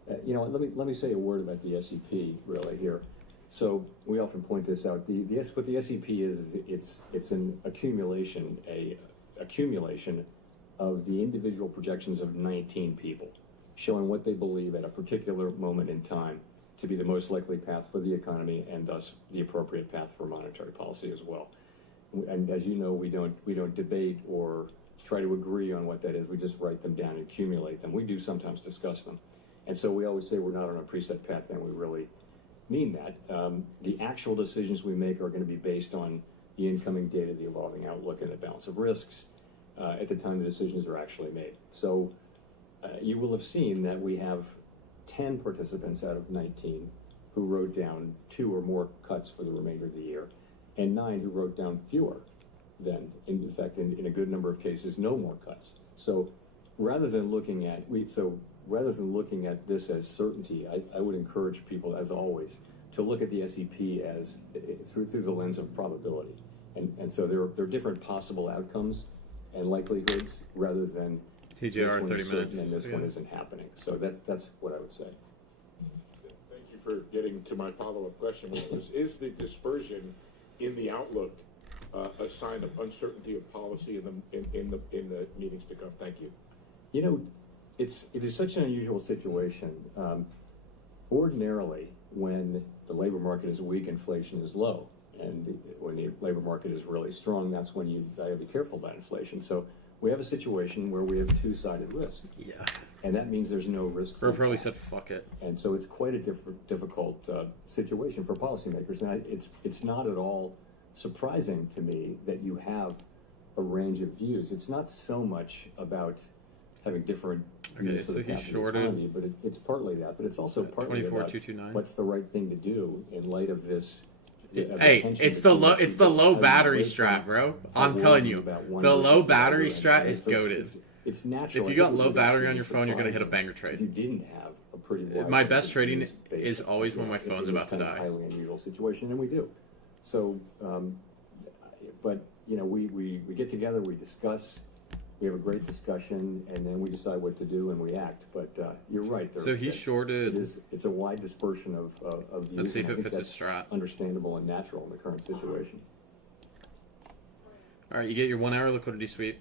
Let me say a word about the SEP really here. So we often point this out. What the SEP is, it's an accumulation of the individual projections of 19 people, showing what they believe at a particular moment in time to be the most likely path for the economy and thus the appropriate path for monetary policy as well. And as you know, we don't debate or try to agree on what that is. We just write them down and accumulate them. We do sometimes discuss them. And so we always say we're not on a preset path, and we really mean that. The actual decisions we make are going to be based on the incoming data, the evolving outlook, and the balance of risks at the time the decisions are actually made. So you will have seen that we have 10 participants out of 19 who wrote down 2 or more cuts for the remainder of the year, and 9 who wrote down fewer than, in fact, in a good number of cases, no more cuts. So rather than looking at this as certainty, I would encourage people, as always, to look at the SEP as through the lens of probability. And so there are different possible outcomes and likelihoods rather than TJR, this one 30 is certain minutes. and this one isn't happening. So that's what I would say. Thank you for getting to my follow-up question, which was, is the dispersion in the outlook a sign of uncertainty of policy in the meetings to come? Thank you. You know, it is such an unusual situation. Ordinarily, when the labor market is weak, inflation is low. And when the labor market is really strong, that's when you gotta be careful about inflation. So we have a situation where we have two-sided risk. Yeah. And that means there's no risk. Bro probably said fuck it. And so it's quite a difficult situation for policymakers. And it's not at all surprising to me that you have a range of views. It's not so much about having different views for so the he capital shorted economy, but it's partly that. But it's also partly about 24,229. what's the right thing to do in light of this. Hey, it's the low battery strat, bro. I'm telling you, the low battery strat is goated. It's natural. If you got low battery on your phone, you're gonna hit a banger If trade. you didn't have a pretty wide My range best of trading views based is always when my in phone's this about to kind of die. highly unusual situation, and we do. So, but you know, we get together, we discuss, we have a great discussion, and then we decide what to do and we act. But you're right. So he shorted. It's a wide dispersion of views. Let's see if and I it think fits his that's strat. understandable and natural in the current situation. All right, you get your 1 hour liquidity sweep.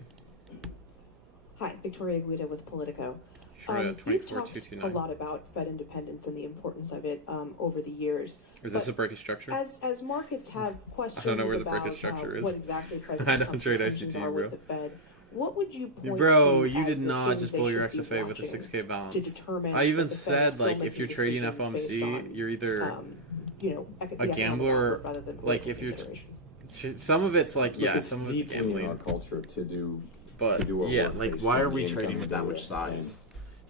Hi, Victoria Guida with Politico. Short at You've talked a 24,229. lot about Fed independence and the importance of it over the years. Is this But a breakage structure? As markets have questions know where the about breakage structure is. what exactly I President don't Trump's trade intentions ICT, are bro. with the Fed, what would you point Bro, to you as did the not things just they blow your should be XFA with a watching 6K balance. to determine I even that the Fed's said, still like, if making you're trading decisions based FOMC, on, you're either you know, a the economic gambler, outlook rather than like, political if you're considerations. some of it's like, Look, yeah, it's some of it's deeply in gambling. our culture to do. But to do our yeah, work like, based why on are the we income trading with that data much size?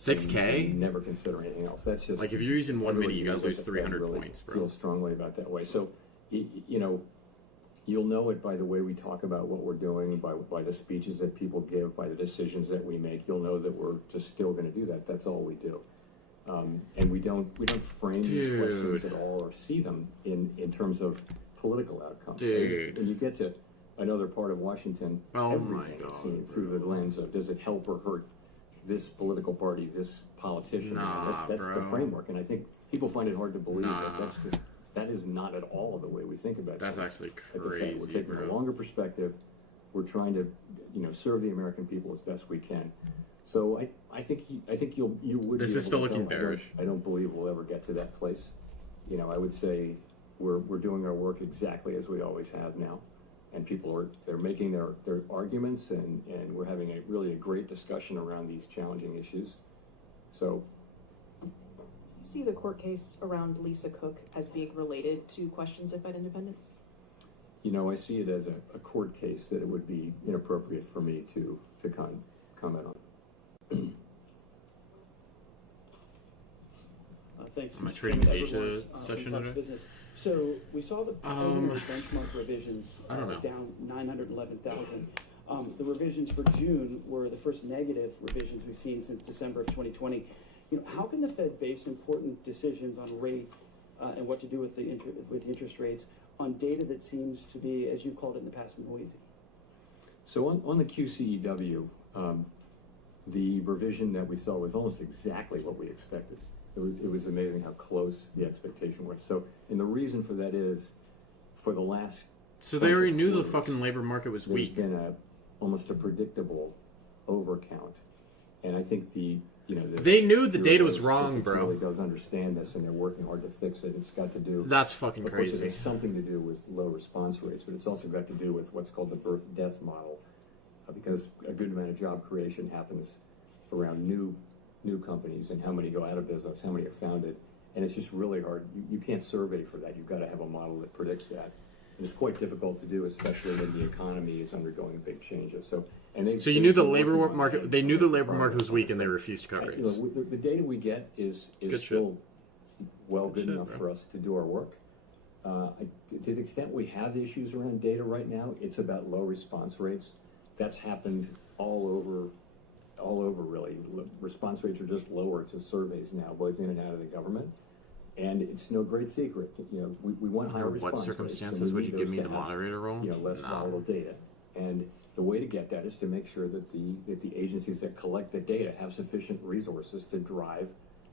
and 6K? never consider anything else. That's just Like, if you're using 1 minute, everybody you gotta knows that lose the Fed 300 really points, bro. Feels strongly about that way. So, you know, you'll know it by the way we talk about what we're doing, by the speeches that people give, by the decisions that we make. You'll know that we're just still going to do that. That's all we do. And we don't frame these questions at all or see them in terms of political outcomes. Dude. When you get to another part of Washington, Oh my everything God, is seen through the lens of does it help or hurt this political party, this politician. Nah, that's the bro. framework. And I think people find it hard to believe Nah. that is not at all the way we think about That's things actually at the Fed. crazy, We're taking bro. a longer perspective. We're trying to, serve the American people as best we can. So I think you would. This be is able still to looking tell. bearish. I don't believe we'll ever get to that place. I would say we're doing our work exactly as we always have now, and people they're making their arguments, and we're having a great discussion around these challenging issues. So. Do you see the court case around Lisa Cook as being related to questions of Fed independence? I see it as a court case that it would be inappropriate for me to comment on. Thanks. Am I Mr. trading Chairman. Asia Edward Morris, session from Fox today? Business. So we saw the preliminary benchmark revisions I don't know. down 911,000. The revisions for June were the first negative revisions we've seen since December of 2020. How can the Fed base important decisions on rate and what to do with the interest rates on data that seems to be, as you've called it in the past, noisy? So on the QCEW, the revision that we saw was almost exactly what we expected. It was amazing how close the expectation was. So, and the reason for that is, for the last So they already knew the quarters, fucking labor market was there's weak. been almost a predictable overcount, and I think They knew the data was Bureau of wrong, Statistics bro. really does understand this, and they're working hard to fix it. It's got to do. That's fucking Of course, it crazy. has something to do with low response rates, but it's also got to do with what's called the birth-death model, because a good amount of job creation happens around new companies and how many go out of business, how many are founded, and it's just really hard. You can't survey for that. You've got to have a model that predicts that. And it's quite difficult to do, especially when the economy is undergoing big changes. So So you knew the they've been labor working on market. that They knew the in labor market was progress. weak, and they refused to cut rates. The data we get is Good still good shit, enough bro. for us to do our work. To the extent we have issues around data right now, it's about low response rates. That's happened all over really. Response rates are just lower to surveys now, both in and out of the government. And it's no great secret. We want higher Under response what rates, circumstances and we would you need give those me to the have, moderator role? less Nah. volatile data. And the way to get that is to make sure that the agencies that collect the data have sufficient resources to drive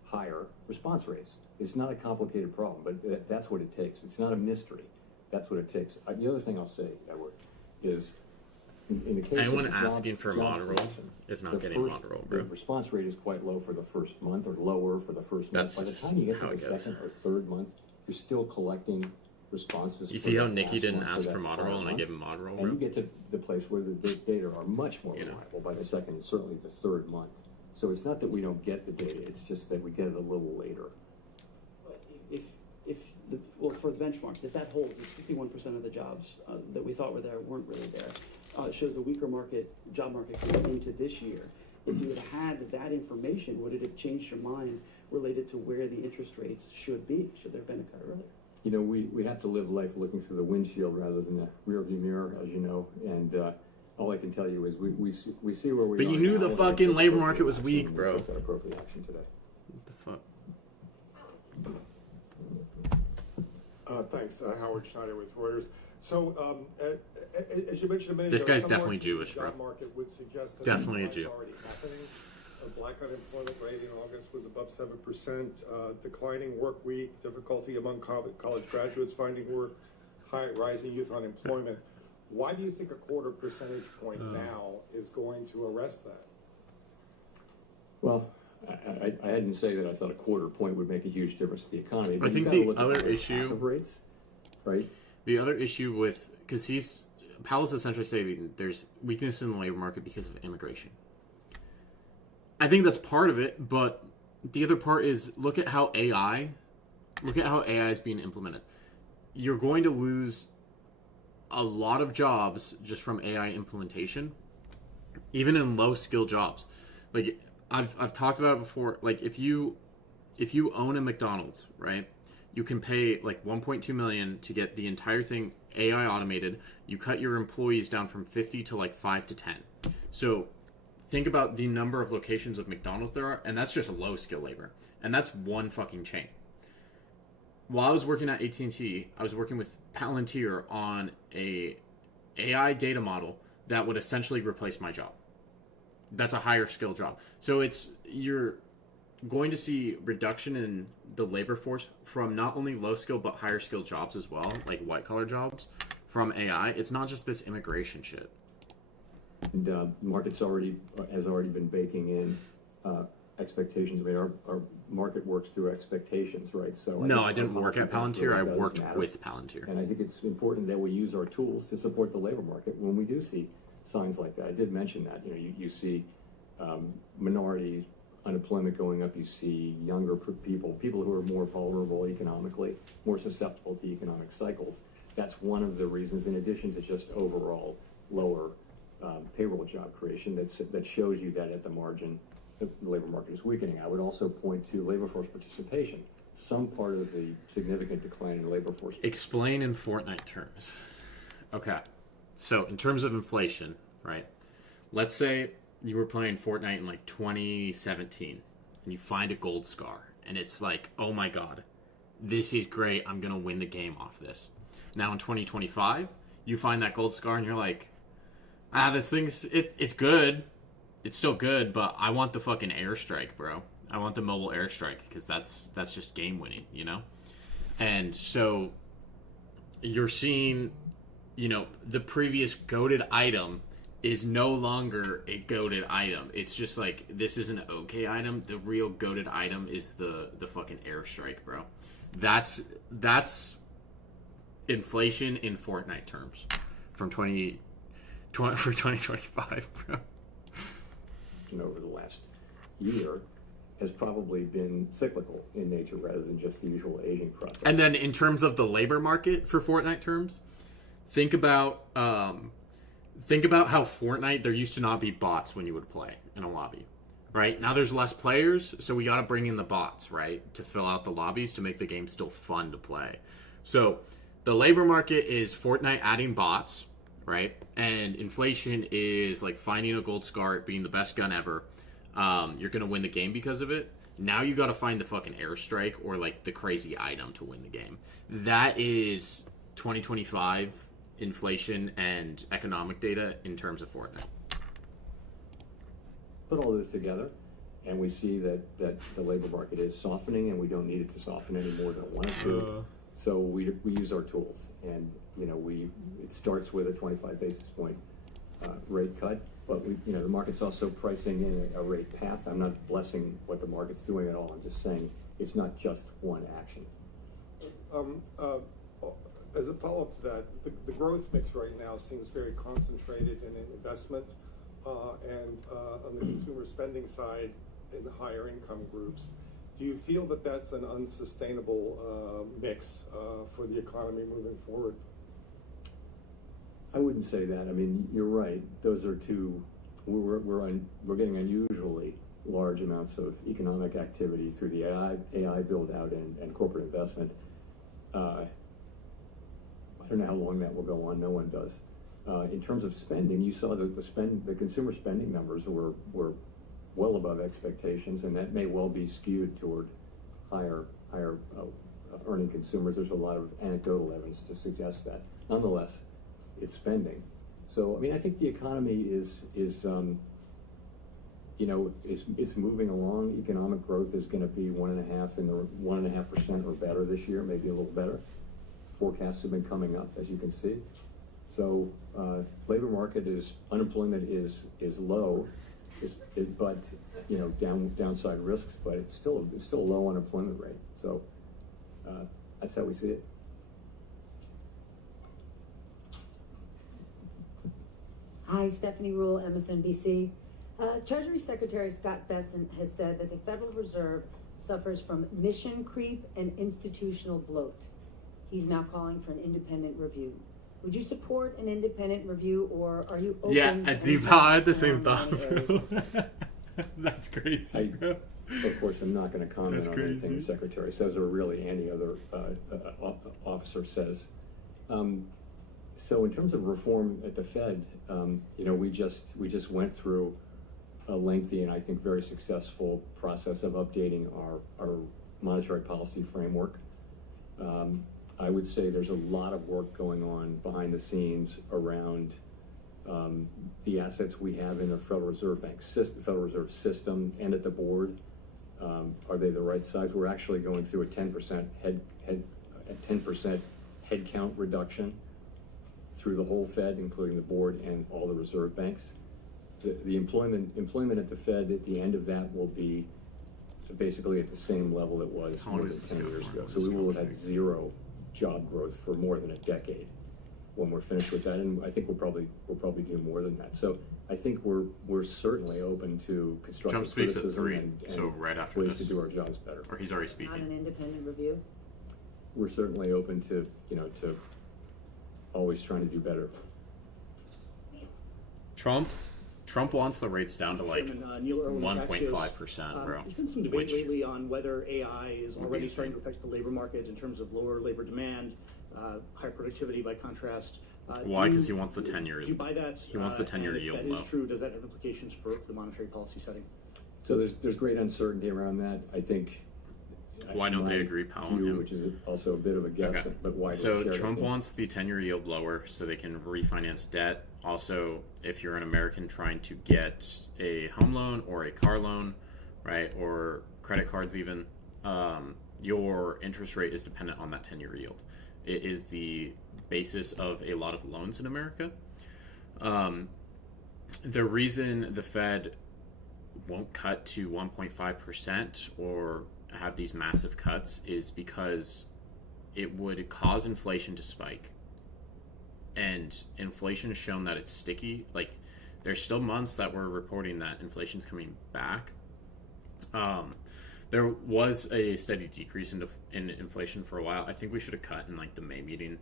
higher response rates. It's not a complicated problem, but that's what it takes. It's not a mystery. That's what it takes. The other thing I'll say, Edward, is in the case Anyone of asking for a job mod roll creation, is not the getting a first- mod roll, bro. The response rate is quite low for the first month, or lower for the first month. That's By the just time you get how to the it goes. second or third month, you're still collecting responses. You for see how that Nikki last didn't month, ask that for mod prior roll and I month. gave him mod roll, And bro? you get to the place where the data are much more reliable by the second and certainly the third month. So it's not that we don't get the data, it's just that we get it a little later. Well, for the benchmarks, if that holds, it's 51% of the jobs that we thought were there weren't really there. It shows a weaker job market coming into this year. If you had that information, would it have changed your mind related to where the interest rates should be? Should there have been a cut earlier? You know, we have to live life looking through the windshield rather than the rearview mirror, as you know, and all I can tell you is we see where we are. But you knew now, the and fucking I took labor appropriate market was action, weak, and we bro. took that appropriate action today. What the fuck? Thanks, Howard Schneider with Reuters. So, as you mentioned a minute This ago, guy's some definitely work Jewish, in the job bro. market would suggest that Definitely a that's Jew. already happening. Black unemployment rate in August was above 7%. Declining work week, difficulty among college graduates finding work, rising youth unemployment. Why do you think a quarter percentage point now is going to arrest that? Well, I didn't say that I thought a quarter point would make a huge difference to the economy. But I think you've gotta the look at other the issue- path of rates, right? The other issue with, because Powell's essentially saying there's weakness in the labor market because of immigration. I think that's part of it, but the other part is look at how AI is being implemented. You're going to lose a lot of jobs just from AI implementation, even in low skill jobs. Like I've talked about it before. Like if you own a McDonald's, right? You can pay like 1.2 million to get the entire thing AI automated. You cut your employees down from 50 to like 5 to 10. So think about the number of locations of McDonald's there are, and that's just low skill labor, and that's one fucking chain. While I was working at AT&T, I was working with Palantir on a AI data model that would essentially replace my job. That's a higher skill job. So you're going to see reduction in the labor force from not only low skill but higher skill jobs as well, like white collar jobs from AI. It's not just this immigration shit. And markets has already been baking in expectations. I mean, our market works through expectations, right? So I didn't work at Palantir. I worked with Palantir. And I think it's important that we use our tools to support the labor market when we do see signs like that. I did mention that. You know, you see minority unemployment going up. You see younger people who are more vulnerable economically, more susceptible to economic cycles. That's one of the reasons, in addition to just overall lower payroll job creation, that shows you that at the margin the labor market is weakening. I would also point to labor force participation. Some part of the significant decline in labor force. Explain in Fortnite terms. Okay, so in terms of inflation, right? Let's say you were playing Fortnite in like 2017 and you find a gold scar and it's like, oh my god, this is great, I'm gonna win the game off this. Now in 2025 you find that gold scar and you're like, this thing's it's good, it's still good, but I want the fucking airstrike, bro. I want the mobile airstrike because that's just game winning, you know? And so you're seeing, you know, the previous goated item is no longer a goated item. It's just like, this is an okay item. The real goated item is the fucking airstrike, bro. That's inflation in Fortnite terms from 2025, bro. And over the last year has probably been cyclical in nature rather than just the usual aging process. And then in terms of the labor market for Fortnite terms, think about how Fortnite, there used to not be bots when you would play in a lobby, right? Now there's less players, so we got to bring in the bots, right, to fill out the lobbies to make the game still fun to play. So the labor market is Fortnite adding bots, right? And inflation is like finding a gold scar, being the best gun ever. You're going to win the game because of it. Now you got to find the fucking airstrike or like the crazy item to win the game. That is 2025 inflation and economic data in terms of Fortnite. Put all this together, and we see that the labor market is softening, and we don't need it to soften any more than it wanted to. So we use our tools, and you know it starts with a 25 basis point rate cut, but the market's also pricing in a rate path. I'm not blessing what the market's doing at all. I'm just saying it's not just one action. As a follow-up to that, the growth mix right now seems very concentrated in investment and on the consumer spending side in the higher income groups. Do you feel that that's an unsustainable mix for the economy moving forward? I wouldn't say that. I mean, you're right. Those are two. We're getting unusually large amounts of economic activity through the AI build out and corporate investment. I don't know how long that will go on. No one does. In terms of spending, you saw that the consumer spending numbers were well above expectations, and that may well be skewed toward higher earning consumers. There's a lot of anecdotal evidence to suggest that. Nonetheless, it's spending. So, I mean, I think the economy is moving along. Economic growth is going to be 1.5% or better this year, maybe a little better. Forecasts have been coming up, as you can see. So, labor market unemployment is low, but downside risks. But it's still a low unemployment rate. So, that's how we see it. Hi, Stephanie Rule, MSNBC. Treasury Secretary Scott Bessent has said that the Federal Reserve suffers from mission creep and institutional bloat. He's now calling for an independent review. Would you support an independent review, or are you open? Yeah, I had the same thought. That's crazy. Of course, I'm not going to comment on anything the Secretary says or really any other officer says. So in terms of reform at the Fed, we just went through a lengthy and I think very successful process of updating our monetary policy framework. I would say there's a lot of work going on behind the scenes around the assets we have in the Federal Reserve Bank system, Federal Reserve System, and at the board. Are they the right size? We're actually going through a 10% headcount reduction through the whole Fed, including the board and all the reserve banks. The employment at the Fed at the end of that will be basically at the same level it was more than 10 years ago. So we will have had zero job growth for more than a decade when we're finished with that, and I think we'll probably do more than that. So I think we're certainly open to constructive Trump speaks at criticism 3, and so right after ways this. to do our jobs better. Or he's already On speaking. an independent review? We're certainly open to always trying to do better. Trump wants the rates down to like Neil Irwin 1.5%, bro. There's been some debate lately on whether AI is already starting to affect the labor market in terms of lower labor demand, higher productivity by contrast. Why? Because he wants the 10-year. Do you buy that? He wants the 10-year yield low. If that is true, does that have implications for the monetary policy setting? So there's great uncertainty around that. I think. Why don't they agree, Powell and him? Which is also a bit of a guess, but widely So shared, Trump wants the 10-year yield lower so they can refinance debt. Also, if you're an American trying to get a home loan or a car loan, right, or credit cards even, your interest rate is dependent on that 10-year yield. It is the basis of a lot of loans in America. The reason the Fed won't cut to 1.5% or have these massive cuts is because it would cause inflation to spike. And inflation has shown that it's sticky. Like, there's still months that we're reporting that inflation's coming back. There was a steady decrease in inflation for a while. I think we should have cut in like the May meeting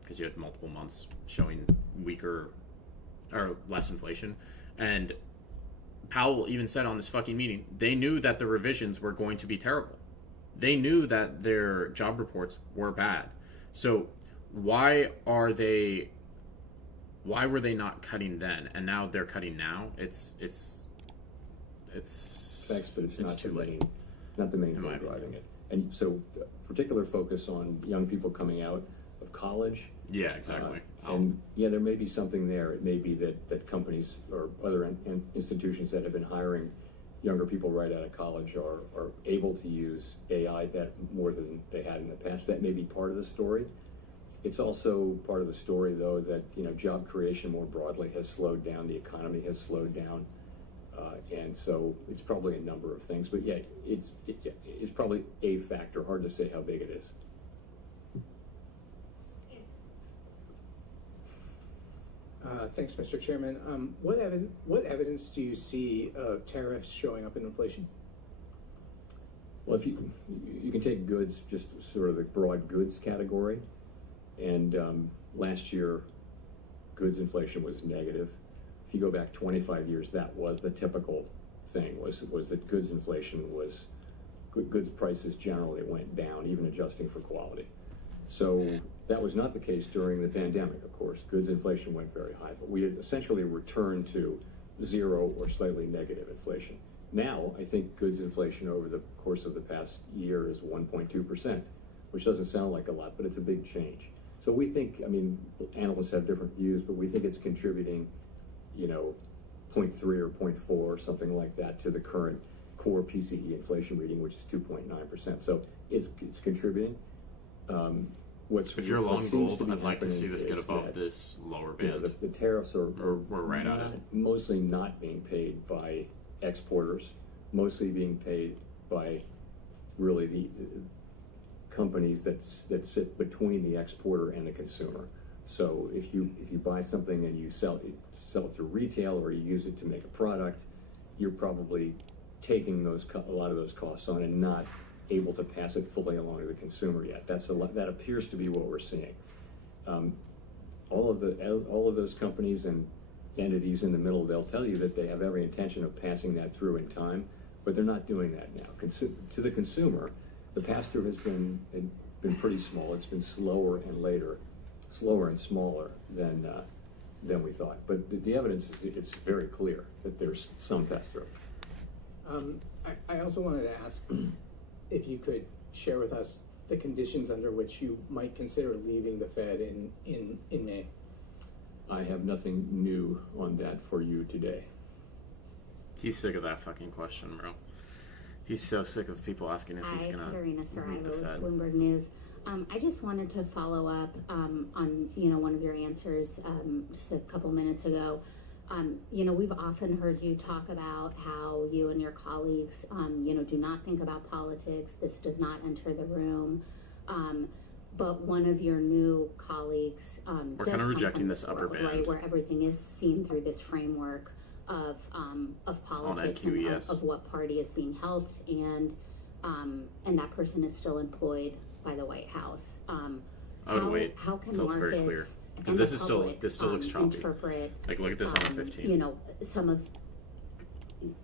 because you had multiple months showing weaker or less inflation. And Powell even said on this fucking meeting, they knew that the revisions were going to be terrible. They knew that their job reports were bad. So why were they not cutting then? And now they're cutting now. It's facts, but it's not too late. Not the main thing driving it. And so particular focus on young people coming out of college. Yeah, exactly. And yeah, there may be something there. It may be that companies or other institutions that have been hiring younger people right out of college are able to use AI more than they had in the past. That may be part of the story. It's also part of the story, though, that job creation more broadly has slowed down. The economy has slowed down, and so it's probably a number of things. But yeah, it's probably a factor. Hard to say how big it is. Thanks, Mr. Chairman. What evidence do you see of tariffs showing up in inflation? Well, if you can take goods, just sort of the broad goods category, and last year, goods inflation was negative. If you go back 25 years, that was the typical thing, was that goods inflation was, goods prices generally went down, even adjusting for quality. So that was not the case during the pandemic, of course. Goods inflation went very high, but we had essentially returned to zero or slightly negative inflation. Now, I think goods inflation over the course of the past year is 1.2%, which doesn't sound like a lot, but it's a big change. So we think, I mean, analysts have different views, but we think it's contributing, 0.3 or 0.4 or something like that to the current core PCE inflation reading, which is 2.9%. So it's contributing. If you're long gold, I'd like to see this get above this lower band. The tariffs are we're right at it. Mostly not being paid by exporters, mostly being paid by really the companies that sit between the exporter and the consumer. So if you buy something and you sell it through retail, or you use it to make a product, you're probably taking a lot of those costs on and not able to pass it fully along to the consumer yet. That appears to be what we're seeing. All of those companies and entities in the middle, they'll tell you that they have every intention of passing that through in time, but they're not doing that now. To the consumer, the pass-through has been pretty small. It's been slower and smaller than we thought. But the evidence is, it's very clear that there's some pass-through. I also wanted to ask if you could share with us the conditions under which you might consider leaving the Fed in May. I have nothing new on that for you today. He's sick of that fucking question, bro. He's so sick of people asking if he's gonna leave the Fed. Bloomberg News. I just wanted to follow up on one of your answers just a couple minutes ago. We've often heard you talk about how you and your colleagues, do not think about politics. This does not enter the room. But one of your new colleagues we're kind of rejecting this upper band, right, where everything is seen through this framework of politics and of what party is being helped, and that person is still employed by the White House. I would wait how can until it's markets very clear, because and this the is public, still looks choppy. Interpret, like, look at this on the 15. Some of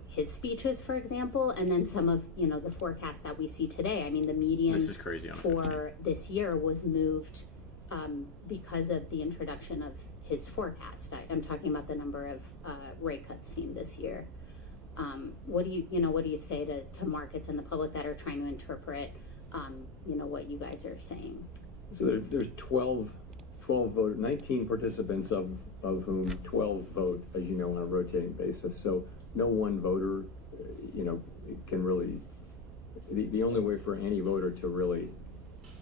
his speeches, for example, and then some of the forecast that we see today. I mean, the median This is crazy on for this year was moved because of the introduction of his forecast. I'm talking about the number of rate cuts seen this year. What do you say to markets and the public that are trying to interpret what you guys are saying? So there's 12 vote, 19 participants of whom 12 vote, as you know, on a rotating basis. So no one voter, can really, the only way for any voter to really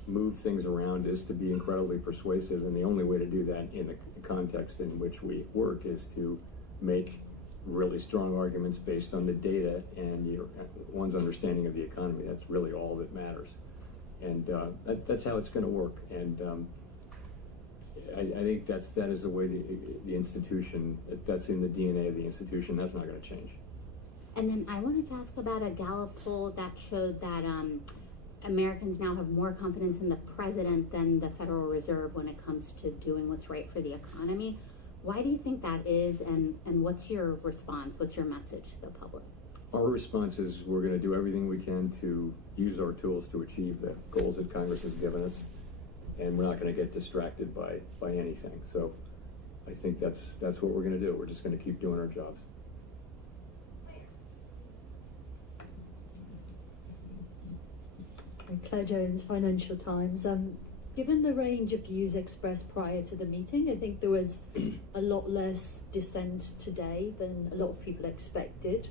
move things around is to be incredibly persuasive. And the only way to do that in the context in which we work is to make really strong arguments based on the data and one's understanding of the economy. That's really all that matters. And that's how it's going to work. And I think that is the way the institution, that's in the DNA of the institution. That's not going to change. And then I wanted to ask about a Gallup poll that showed that Americans now have more confidence in the president than the Federal Reserve when it comes to doing what's right for the economy. Why do you think that is, and what's your response? What's your message to the public? Our response is we're going to do everything we can to use our tools to achieve the goals that Congress has given us, and we're not going to get distracted by anything. So I think that's what we're going to do. We're just going to keep doing our jobs. Claire Jones, Financial Times. Given the range of views expressed prior to the meeting, I think there was a lot less dissent today than a lot of people expected.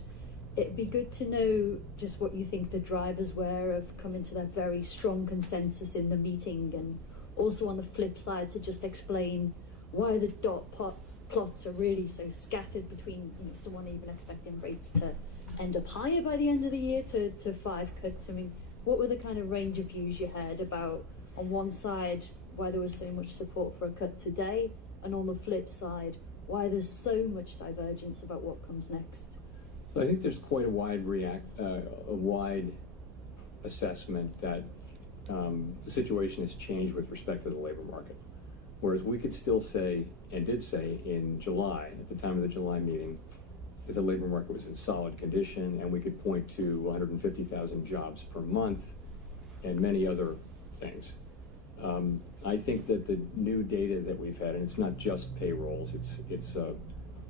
It'd be good to know just what you think the drivers were of coming to that very strong consensus in the meeting, and also on the flip side to just explain why the dot plots are really so scattered between someone even expecting rates to end up higher by the end of the year to 5 cuts. I mean, what were the kind of range of views you had about, on one side, why there was so much support for a cut today, and on the flip side, why there's so much divergence about what comes next? So I think there's quite a wide assessment that the situation has changed with respect to the labor market. Whereas we could still say, and did say in July, at the time of the July meeting, that the labor market was in solid condition, and we could point to 150,000 jobs per month and many other things. I think that the new data that we've had, and it's not just payrolls, it's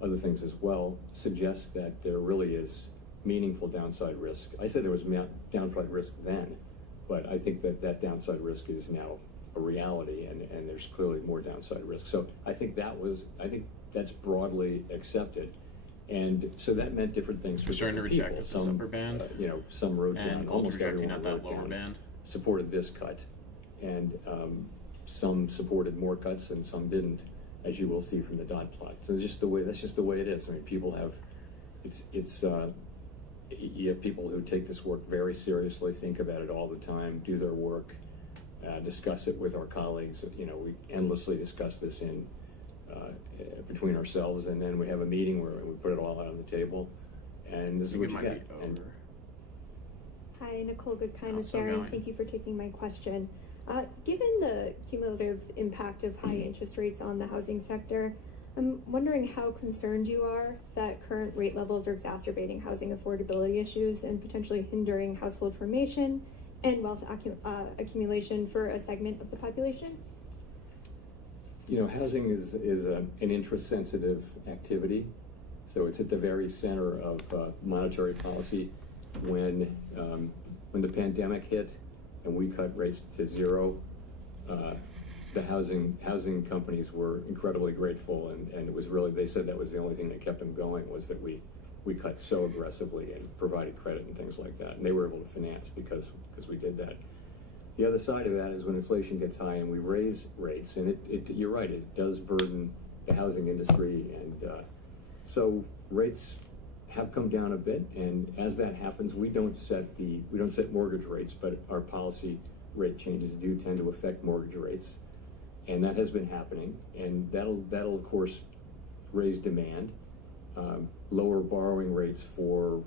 other things as well, suggests that there really is meaningful downside risk. I said there was downside risk then, but I think that downside risk is now a reality, and there's clearly more downside risk. So I think that's broadly accepted. And so that meant different things for We're starting to different reject people. at this upper band. Some wrote down, and almost rejecting everyone at that wrote lower down, band. supported this cut, and some supported more cuts and some didn't, as you will see from the dot plot. So that's just the way it is. I mean, people have, you have people who take this work very seriously, think about it all the time, do their work, discuss it with our colleagues. You know, we endlessly discuss this in between ourselves, and then we have a meeting where we put it all out on the table, and this is what you get. Hi, Nicole Goodkind How's with it going? Barron's. Thank you for taking my question. Given the cumulative impact of high interest rates on the housing sector, I'm wondering how concerned you are that current rate levels are exacerbating housing affordability issues and potentially hindering household formation and wealth accumulation for a segment of the population? You know, housing is an interest-sensitive activity, so it's at the very center of monetary policy. When the pandemic hit and we cut rates to zero, the housing companies were incredibly grateful, and it was really, they said that was the only thing that kept them going, was that we cut so aggressively and provided credit and things like that, and they were able to finance because we did that. The other side of that is when inflation gets high and we raise rates, and you're right, it does burden the housing industry, and so rates have come down a bit, and as that happens, we don't set mortgage rates, but our policy rate changes do tend to affect mortgage rates, and that has been happening, and that'll of course raise demand. Lower borrowing rates for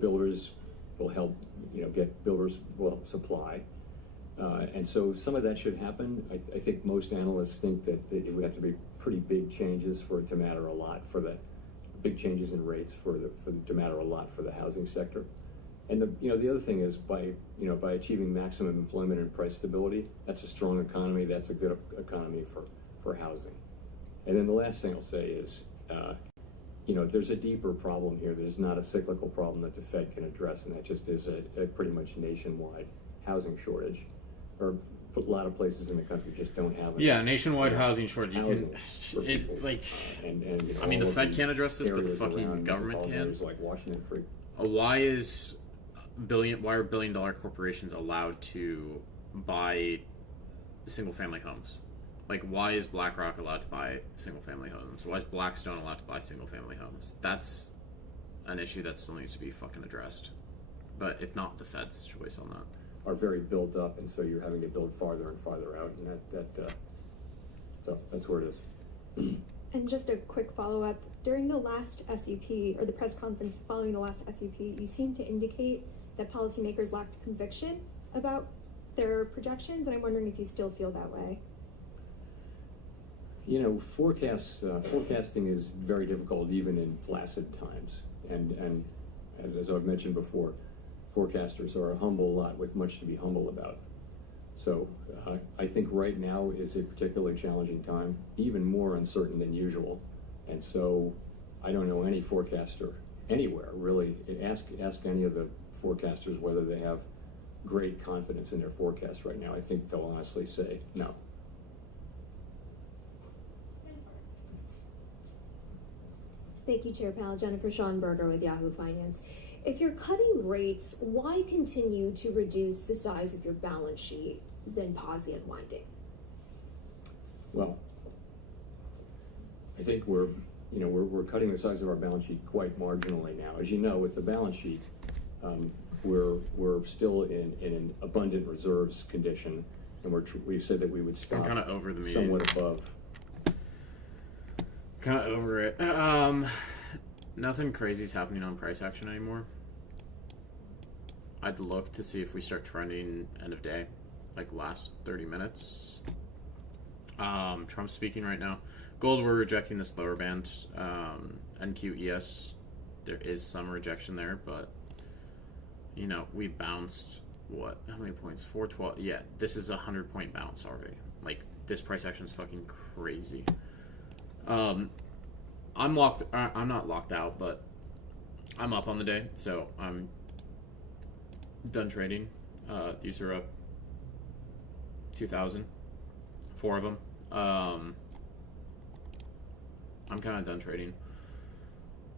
builders will help, builders will help supply. And so some of that should happen. I think most analysts think that it would have to be pretty big changes for it to matter a lot, big changes in rates to matter a lot for the housing sector. And the other thing is by achieving maximum employment and price stability, that's a strong economy, that's a good economy for housing. And then the last thing I'll say is, there's a deeper problem here. There's not a cyclical problem that the Fed can address, and that just is a pretty much nationwide housing shortage. Or a lot of places in the country just don't have enough. Nationwide housing shortage. I mean, the Fed can't address this, but the fucking government can. Like Washington Free. Why are billion-dollar corporations allowed to buy single-family homes? Like, why is BlackRock allowed to buy single-family homes? Why is Blackstone allowed to buy single-family homes? That's an issue that still needs to be fucking addressed. But it's not the Fed's choice on that. Are very built up, and so you're having to build farther and farther out, and so that's where it is. And just a quick follow-up, during the last SEP, or the press conference following the last SEP, you seemed to indicate that policymakers lacked conviction about their projections, and I'm wondering if you still feel that way. Forecasting is very difficult even in placid times, and as I've mentioned before, forecasters are a humble lot with much to be humble about. So I think right now is a particularly challenging time, even more uncertain than usual. And so I don't know any forecaster anywhere, really. Ask any of the forecasters whether they have great confidence in their forecast right now. I think they'll honestly say no. Thank you, Chair Powell. Jennifer Schonberger with Yahoo Finance. If you're cutting rates, why continue to reduce the size of your balance sheet, then pause the unwinding? Well, I think we're cutting the size of our balance sheet quite marginally now. As you know, with the balance sheet, we're still in an abundant reserves condition, and we've said that we would stop kind of over the meeting. somewhat above. Kind of over it. Nothing crazy is happening on price action anymore. I'd look to see if we start trending end of day, like last 30 minutes. Trump's speaking right now. Gold, we're rejecting this lower band. NQES, there is some rejection there, but you know, we bounced what? How many points? 412. Yeah, this is a 100-point bounce already. Like, this price action is fucking crazy. I'm not locked out, but I'm up on the day, so I'm done trading. These are up 2,000, 4 of them. I'm kind of done trading,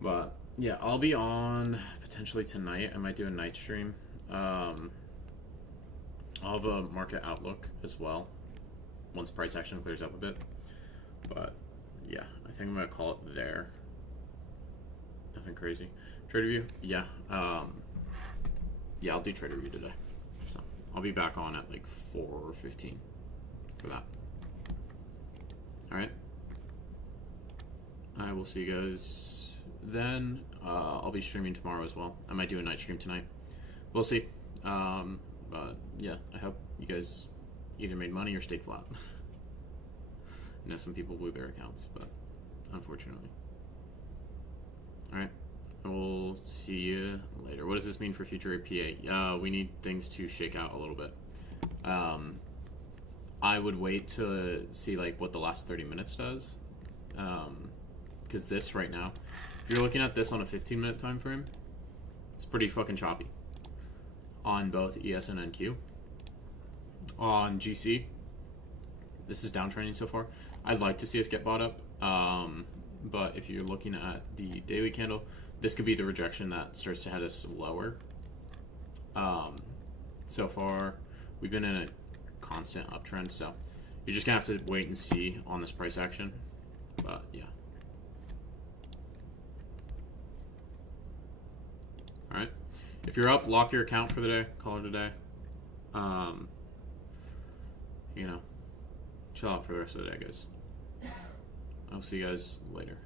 but yeah, I'll be on potentially tonight. I might do a night stream. I'll have a market outlook as well once price action clears up a bit, but yeah, I think I'm gonna call it there. Nothing crazy. Trade review, yeah. Yeah, I'll do trade review today, so I'll be back on at like 4:15 for that. All right. I will see you guys then. I'll be streaming tomorrow as well. I might do a night stream tonight. We'll see. But yeah, I hope you guys either made money or stayed flat. I know some people blew their accounts, but unfortunately. All right. We'll see you later. What does this mean for future APA? We need things to shake out a little bit. I would wait to see like what the last 30 minutes does. Because this right now, if you're looking at this on a 15-minute time frame, it's pretty fucking choppy on both ES and NQ. On GC, this is downtrending so far. I'd like to see us get bought up, but if you're looking at the daily candle, this could be the rejection that starts to head us lower. So far, we've been in a constant uptrend, so you're just gonna have to wait and see on this price action. But yeah. All right. If you're up, lock your account for the day. Call it a day. You know, chill out for the rest of the day, guys. I'll see you guys later.